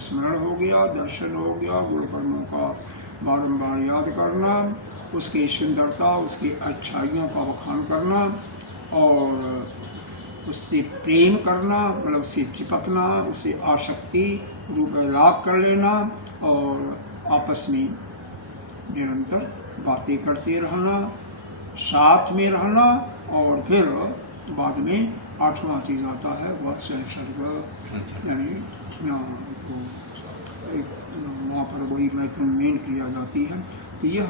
स्मरण हो गया, दर्शन हो गया, गुण कर्मों का बारंबार याद करना, उसकी सुंदरता, उसकी अच्छाइयों का बखान करना, और उससे प्रेम करना, मतलब उससे चिपकना, उससे आसक्ति रूप लाभ कर लेना, और आपस में निरंतर बातें करते रहना, साथ में रहना। और फिर बाद में 8वां चीज़ आता है, वह संसर्ग, यानी तो एक वहाँ पर वही मैथुन मेन किया जाती है। तो यह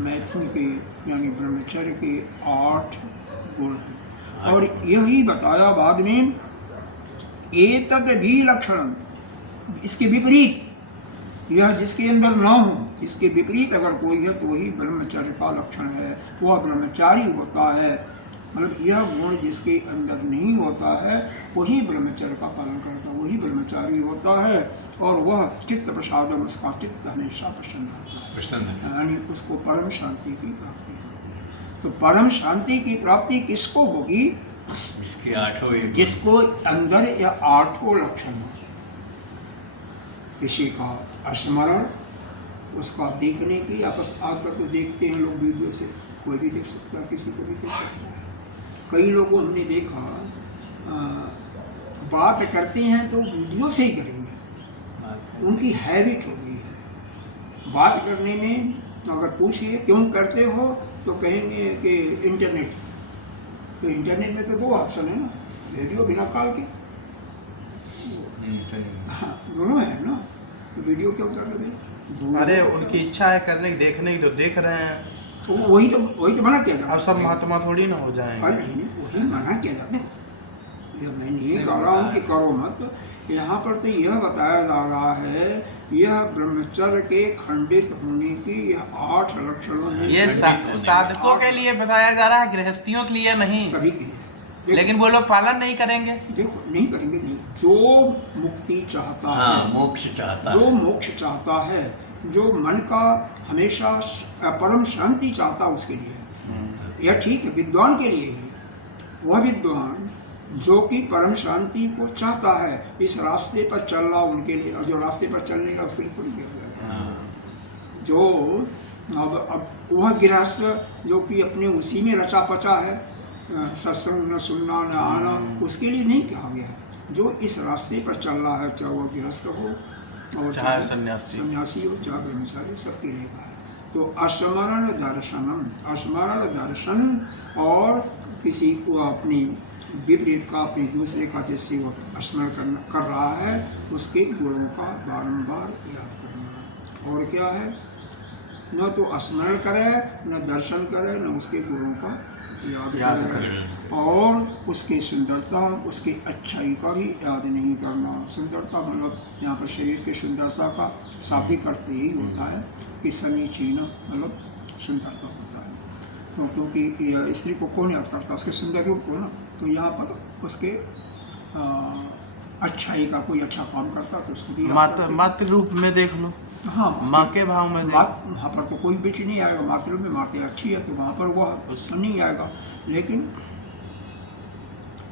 मैथुन के यानी ब्रह्मचर्य के 8 गुण हैं। और यही बताया बाद में एतद भी लक्षण, इसके विपरीत, यह जिसके अंदर न हो, इसके विपरीत अगर कोई है तो वही ब्रह्मचर्य का लक्षण है, वह ब्रह्मचारी होता है। मतलब यह गुण जिसके अंदर नहीं होता है वही ब्रह्मचर्य का पालन करता है, वही ब्रह्मचारी होता है, और वह चित्त प्रसादम, उसका चित्त हमेशा प्रसन्न है, यानी उसको परम शांति की प्राप्ति होती है। तो परम शांति की प्राप्ति किसको होगी? इसके 8 जिसको अंदर यह 8 लक्षण हो। किसी का स्मरण, उसका देखने की, आपस आजकल तो देखते हैं लोग वीडियो से, कोई भी देख सकता है, किसी को भी देख सकता है। कई लोगों हमने देखा बात करते हैं तो वीडियो से ही करेंगे, उनकी हैबिट हो गई है। बात करने में अगर पूछिए क्यों करते हो तो कहेंगे कि इंटरनेट। तो इंटरनेट में तो दो ऑप्शन है ना, रेडियो बिना कॉल के, हाँ दोनों है ना। तो वीडियो क्यों कर रहे भाई? अरे उनकी इच्छा है करने की, देखने की, तो देख रहे हैं। तो वही तो मना किया जाता है। अब सब महात्मा थोड़ी ना हो जाएंगे। और नहीं वही मना किया जाता है। ये मैं नहीं कह रहा हूँ कि करो मत, यहाँ पर तो यह बताया जा रहा है, यह ब्रह्मचर्य के खंडित होने की यह 8 लक्षणों में ये साधकों के लिए बताया जा रहा है, गृहस्थियों के लिए नहीं। सभी के लिए। लेकिन वो लोग पालन नहीं करेंगे। देखो नहीं करेंगे नहीं, जो मुक्ति चाहता है, मोक्ष चाहता जो है, मोक्ष चाहता है, जो मन का हमेशा परम शांति चाहता है, उसके लिए यह ठीक है, विद्वान के लिए ही। वह विद्वान जो कि परम शांति को चाहता है, इस रास्ते पर चल रहा उनके लिए, और जो रास्ते पर चलने का उसके लिए थोड़ी देर जो अब वह गृहस्थ जो कि अपने उसी में रचा पचा है, सत्संग न सुनना न आना, उसके लिए नहीं कहा गया है। जो इस रास्ते पर चल रहा है, चाहे वह गृहस्थ हो और चाहे सन्यासी हो, चाहे ब्रह्मचारी हो, सबके लिए कहा है। तो अस्मरण दर्शन और किसी को अपनी विपरीत का, अपने दूसरे का जैसे वो स्मरण कर रहा है, उसके गुणों का बारंबार याद करना। और क्या है, न तो स्मरण करे, न दर्शन करे, न उसके गुणों का याद करे, और उसकी सुंदरता, उसकी अच्छाई का भी याद नहीं करना। सुंदरता मतलब यहाँ पर शरीर की सुंदरता का शाब्दिक अर्थ यही होता है कि समीचीन मतलब सुंदरता होता है। तो क्योंकि स्त्री को कौन याद करता, उसके सुंदर रूप को ना। तो यहाँ पर उसके अच्छाई का, कोई अच्छा काम करता तो उसको भी मातृ रूप में देख लो। हाँ, माँ के भाव में वहाँ पर तो कोई बीच नहीं आएगा। मातृ में माँ की अच्छी है तो वहाँ पर वह नहीं आएगा, लेकिन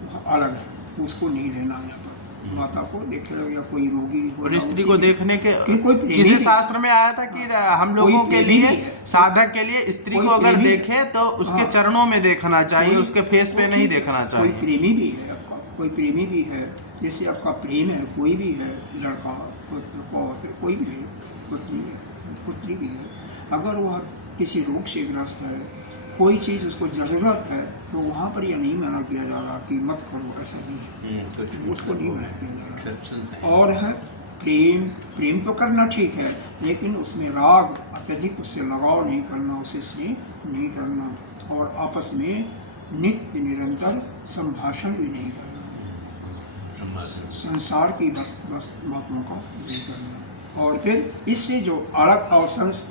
वह अलग है, उसको नहीं लेना। यहाँ पर माता को देखेगा या कोई रोगी हो, और स्त्री को देखने के कोई किसी शास्त्र में आया था कि हम लोगों के लिए, साधक के लिए, स्त्री को अगर देखे तो उसके चरणों में देखना चाहिए, उसके फेस पे नहीं देखना चाहिए। कोई प्रेमी भी है आपका, कोई प्रेमी भी है, जैसे आपका प्रेम है, कोई भी है, लड़का पुत्र पौत्र कोई भी है, पुत्री भी है, अगर वह किसी रोग से ग्रस्त है, कोई चीज़ उसको ज़रूरत है, तो वहाँ पर यह नहीं मना किया जा रहा कि मत करो, ऐसा नहीं है, उसको नहीं मना किया जा रहा। और है प्रेम तो करना ठीक है, लेकिन उसमें राग अत्यधिक, उससे लगाव नहीं करना, उसे स्नेह नहीं करना, और आपस में नित्य निरंतर संभाषण भी नहीं करना, संसार की बस बातों का नहीं करना। और फिर इससे जो अलग और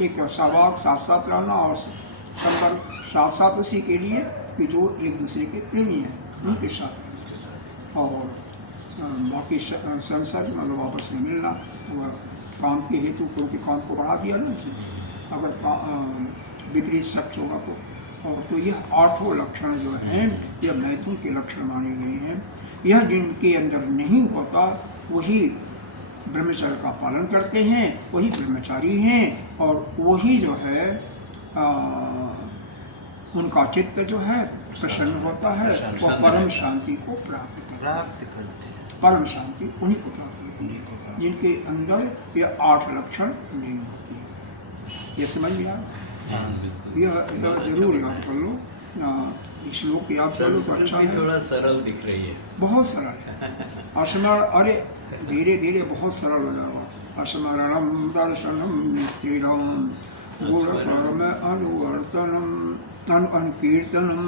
एक सवाक साथ साथ रहना, और संपर्क साथ साथ उसी के लिए कि जो एक दूसरे के प्रेमी हैं, उनके साथ रहना। और बाकी संसर्ग मतलब आपस में मिलना, वह काम के हेतु क्योंकि काम को बढ़ा दिया ना इसने, अगर विपरीत शब्द होगा तो। और तो यह 8 लक्षण जो हैं, यह मैथुन के लक्षण माने गए हैं। यह जिनके अंदर नहीं होता वही ब्रह्मचर्य का पालन करते हैं, वही ब्रह्मचारी हैं, और वही जो है उनका चित्त जो है प्रसन्न होता है, वह परम शांति को प्राप्त करते हैं। परम शांति उन्हीं को प्राप्त होती है जिनके अंदर ये 8 लक्षण नहीं होते। ये समझ में आया? यह जरूर याद कर लो, श्लोक याद कर लो तो अच्छा है। थोड़ा सरल दिख रही है, बहुत सरल है। स्मरण, अरे धीरे धीरे बहुत सरल हो जाएगा। स्मरणम दर्शनम स्थिरम गुण परम अनुवर्तनम अनुकीर्तनम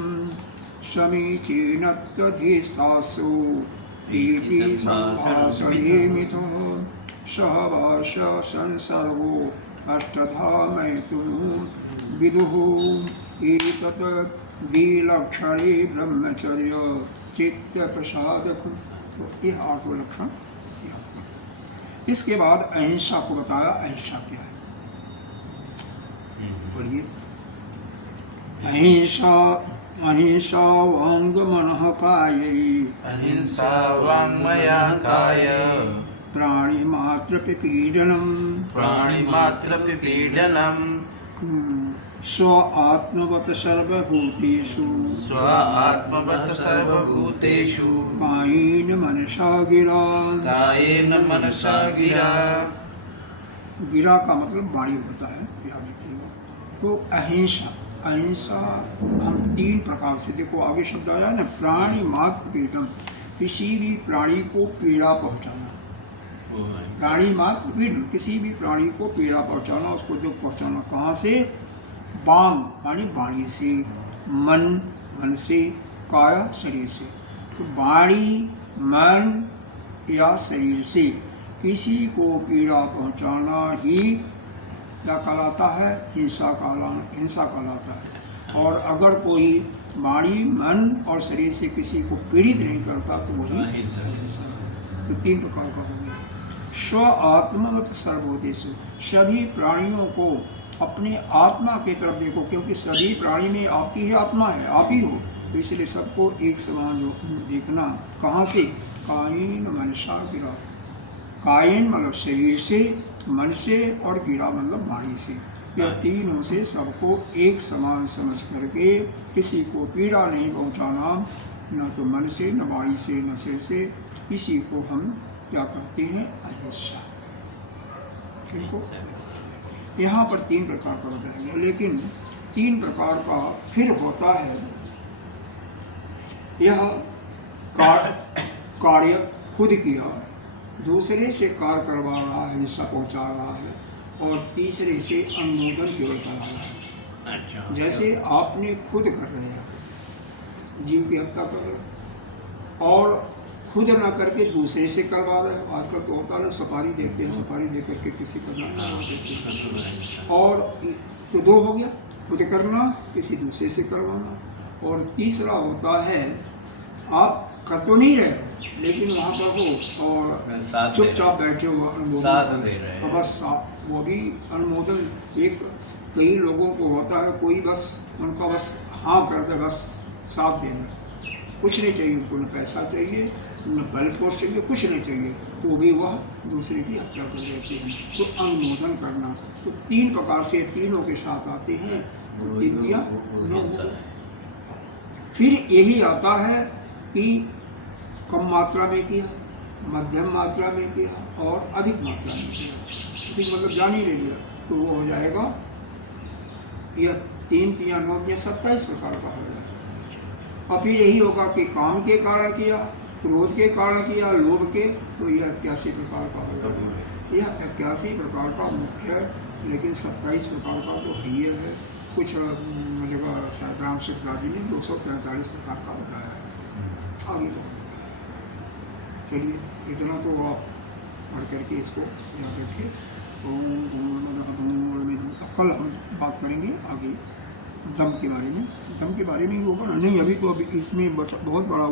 समीचीनत्वधिष्ठासु प्रीति संभाषणे मिथो सहवास संसर्गो अष्टधा मैथुनो विदुः एतत् द्विलक्षणे ब्रह्मचर्य चित्त प्रसादक। तो यह 8 लक्षण। इसके बाद अहिंसा को बताया। अहिंसा क्या है, बोलिए। अहिंसा अहिंसा वांग मनः कायै, अहिंसा वाङ्मया काय, प्राणी मात्र पीडनम, प्राणी मात्र पीडनम, स्व आत्मवत सर्वभूतेषु, स्व आत्मवत सर्वभूतेषु, कायेन मनसा गिरा, कायेन मनसा गिरा, गिरा का मतलब वाणी होता है, याद रखिएगा। तो अहिंसा, अहिंसा हम 3 प्रकार से, देखो आगे शब्द आया ना, प्राणी मात्र पीड़म, किसी भी प्राणी को पीड़ा पहुंचाना, प्राणी मात्र पीड़म, किसी भी प्राणी को पीड़ा पहुंचाना, उसको दुख पहुंचाना। कहाँ से? वांग यानी वाणी से, मन मन से, काया शरीर से। तो वाणी, मन या शरीर से किसी को पीड़ा पहुंचाना ही क्या कहलाता है? हिंसा कहलाता है। और अगर कोई वाणी, मन और शरीर से किसी को पीड़ित नहीं करता तो वही अहिंसा है। तो 3 प्रकार का हो गया। स्व आत्मवत सर्वभूतेषु, सभी प्राणियों को अपने आत्मा की तरफ देखो, क्योंकि सभी प्राणी में आपकी ही आत्मा है, आप ही हो, तो इसलिए सबको एक समान जो देखना। कहाँ से? कायेन मनसा गिरा, कायेन मतलब शरीर से, मन से, और गिरा मतलब वाणी से। यह तीनों से सबको एक समान समझ करके किसी को पीड़ा नहीं पहुंचाना, न तो मन से, न वाणी से, न सिर से। इसी को हम क्या कहते हैं? अहिंसा। ठीक हो? यहाँ पर 3 प्रकार का बताया, लेकिन 3 प्रकार का फिर होता है। यह कार्य खुद किया, दूसरे से कार्य करवा रहा है, हिंसा पहुंचा रहा है, और तीसरे से अनुमोदन केवल करा रहा है। अच्छा। जैसे आपने खुद कर रहे हैं, जीव की हत्या कर रहे हो, और खुद ना करके दूसरे से करवा रहे हो। आजकल तो होता है, सफारी देते हैं, सफारी दे करके किसी को दान करवा देते हैं। और तो 2 हो गया, खुद करना, किसी दूसरे से करवाना। और तीसरा होता है, आप कर तो नहीं रहे लेकिन वहाँ पर हो और चुपचाप बैठे हो, अनुमोदन दे रहे हैं। बस वो भी अनुमोदन एक कई लोगों को होता है, कोई बस उनका बस हाँ कर दे, बस साथ देना, कुछ नहीं चाहिए उनको, न पैसा चाहिए, न बल पोस्ट चाहिए, कुछ नहीं चाहिए, तो भी वह दूसरे की हत्या कर देते हैं। तो अनुमोदन करना, तो 3 प्रकार से तीनों के साथ आते हैं। तो 3 फिर यही आता है कि कम मात्रा में किया, मध्यम मात्रा में किया, और अधिक मात्रा में किया। अधिक मतलब जान ही नहीं लिया, तो वो हो जाएगा, यह 3 या 9 या 27 प्रकार का हो जाएगा। और फिर यही होगा कि काम के कारण किया, क्रोध के कारण किया, लोभ के, तो यह 81 प्रकार का होगा। यह 81 प्रकार का मुख्य है, लेकिन 27 प्रकार का तो है ही है। कुछ जगह राम सिद्धाजी ने 245 प्रकार का बताया है, आगे बहुत। चलिए, इतना तो आप पढ़ करके इसको याद रखिए। कल हम बात करेंगे आगे दम के बारे में। दम के बारे में ही होगा ना? नहीं, अभी तो अभी इसमें बहुत बड़ा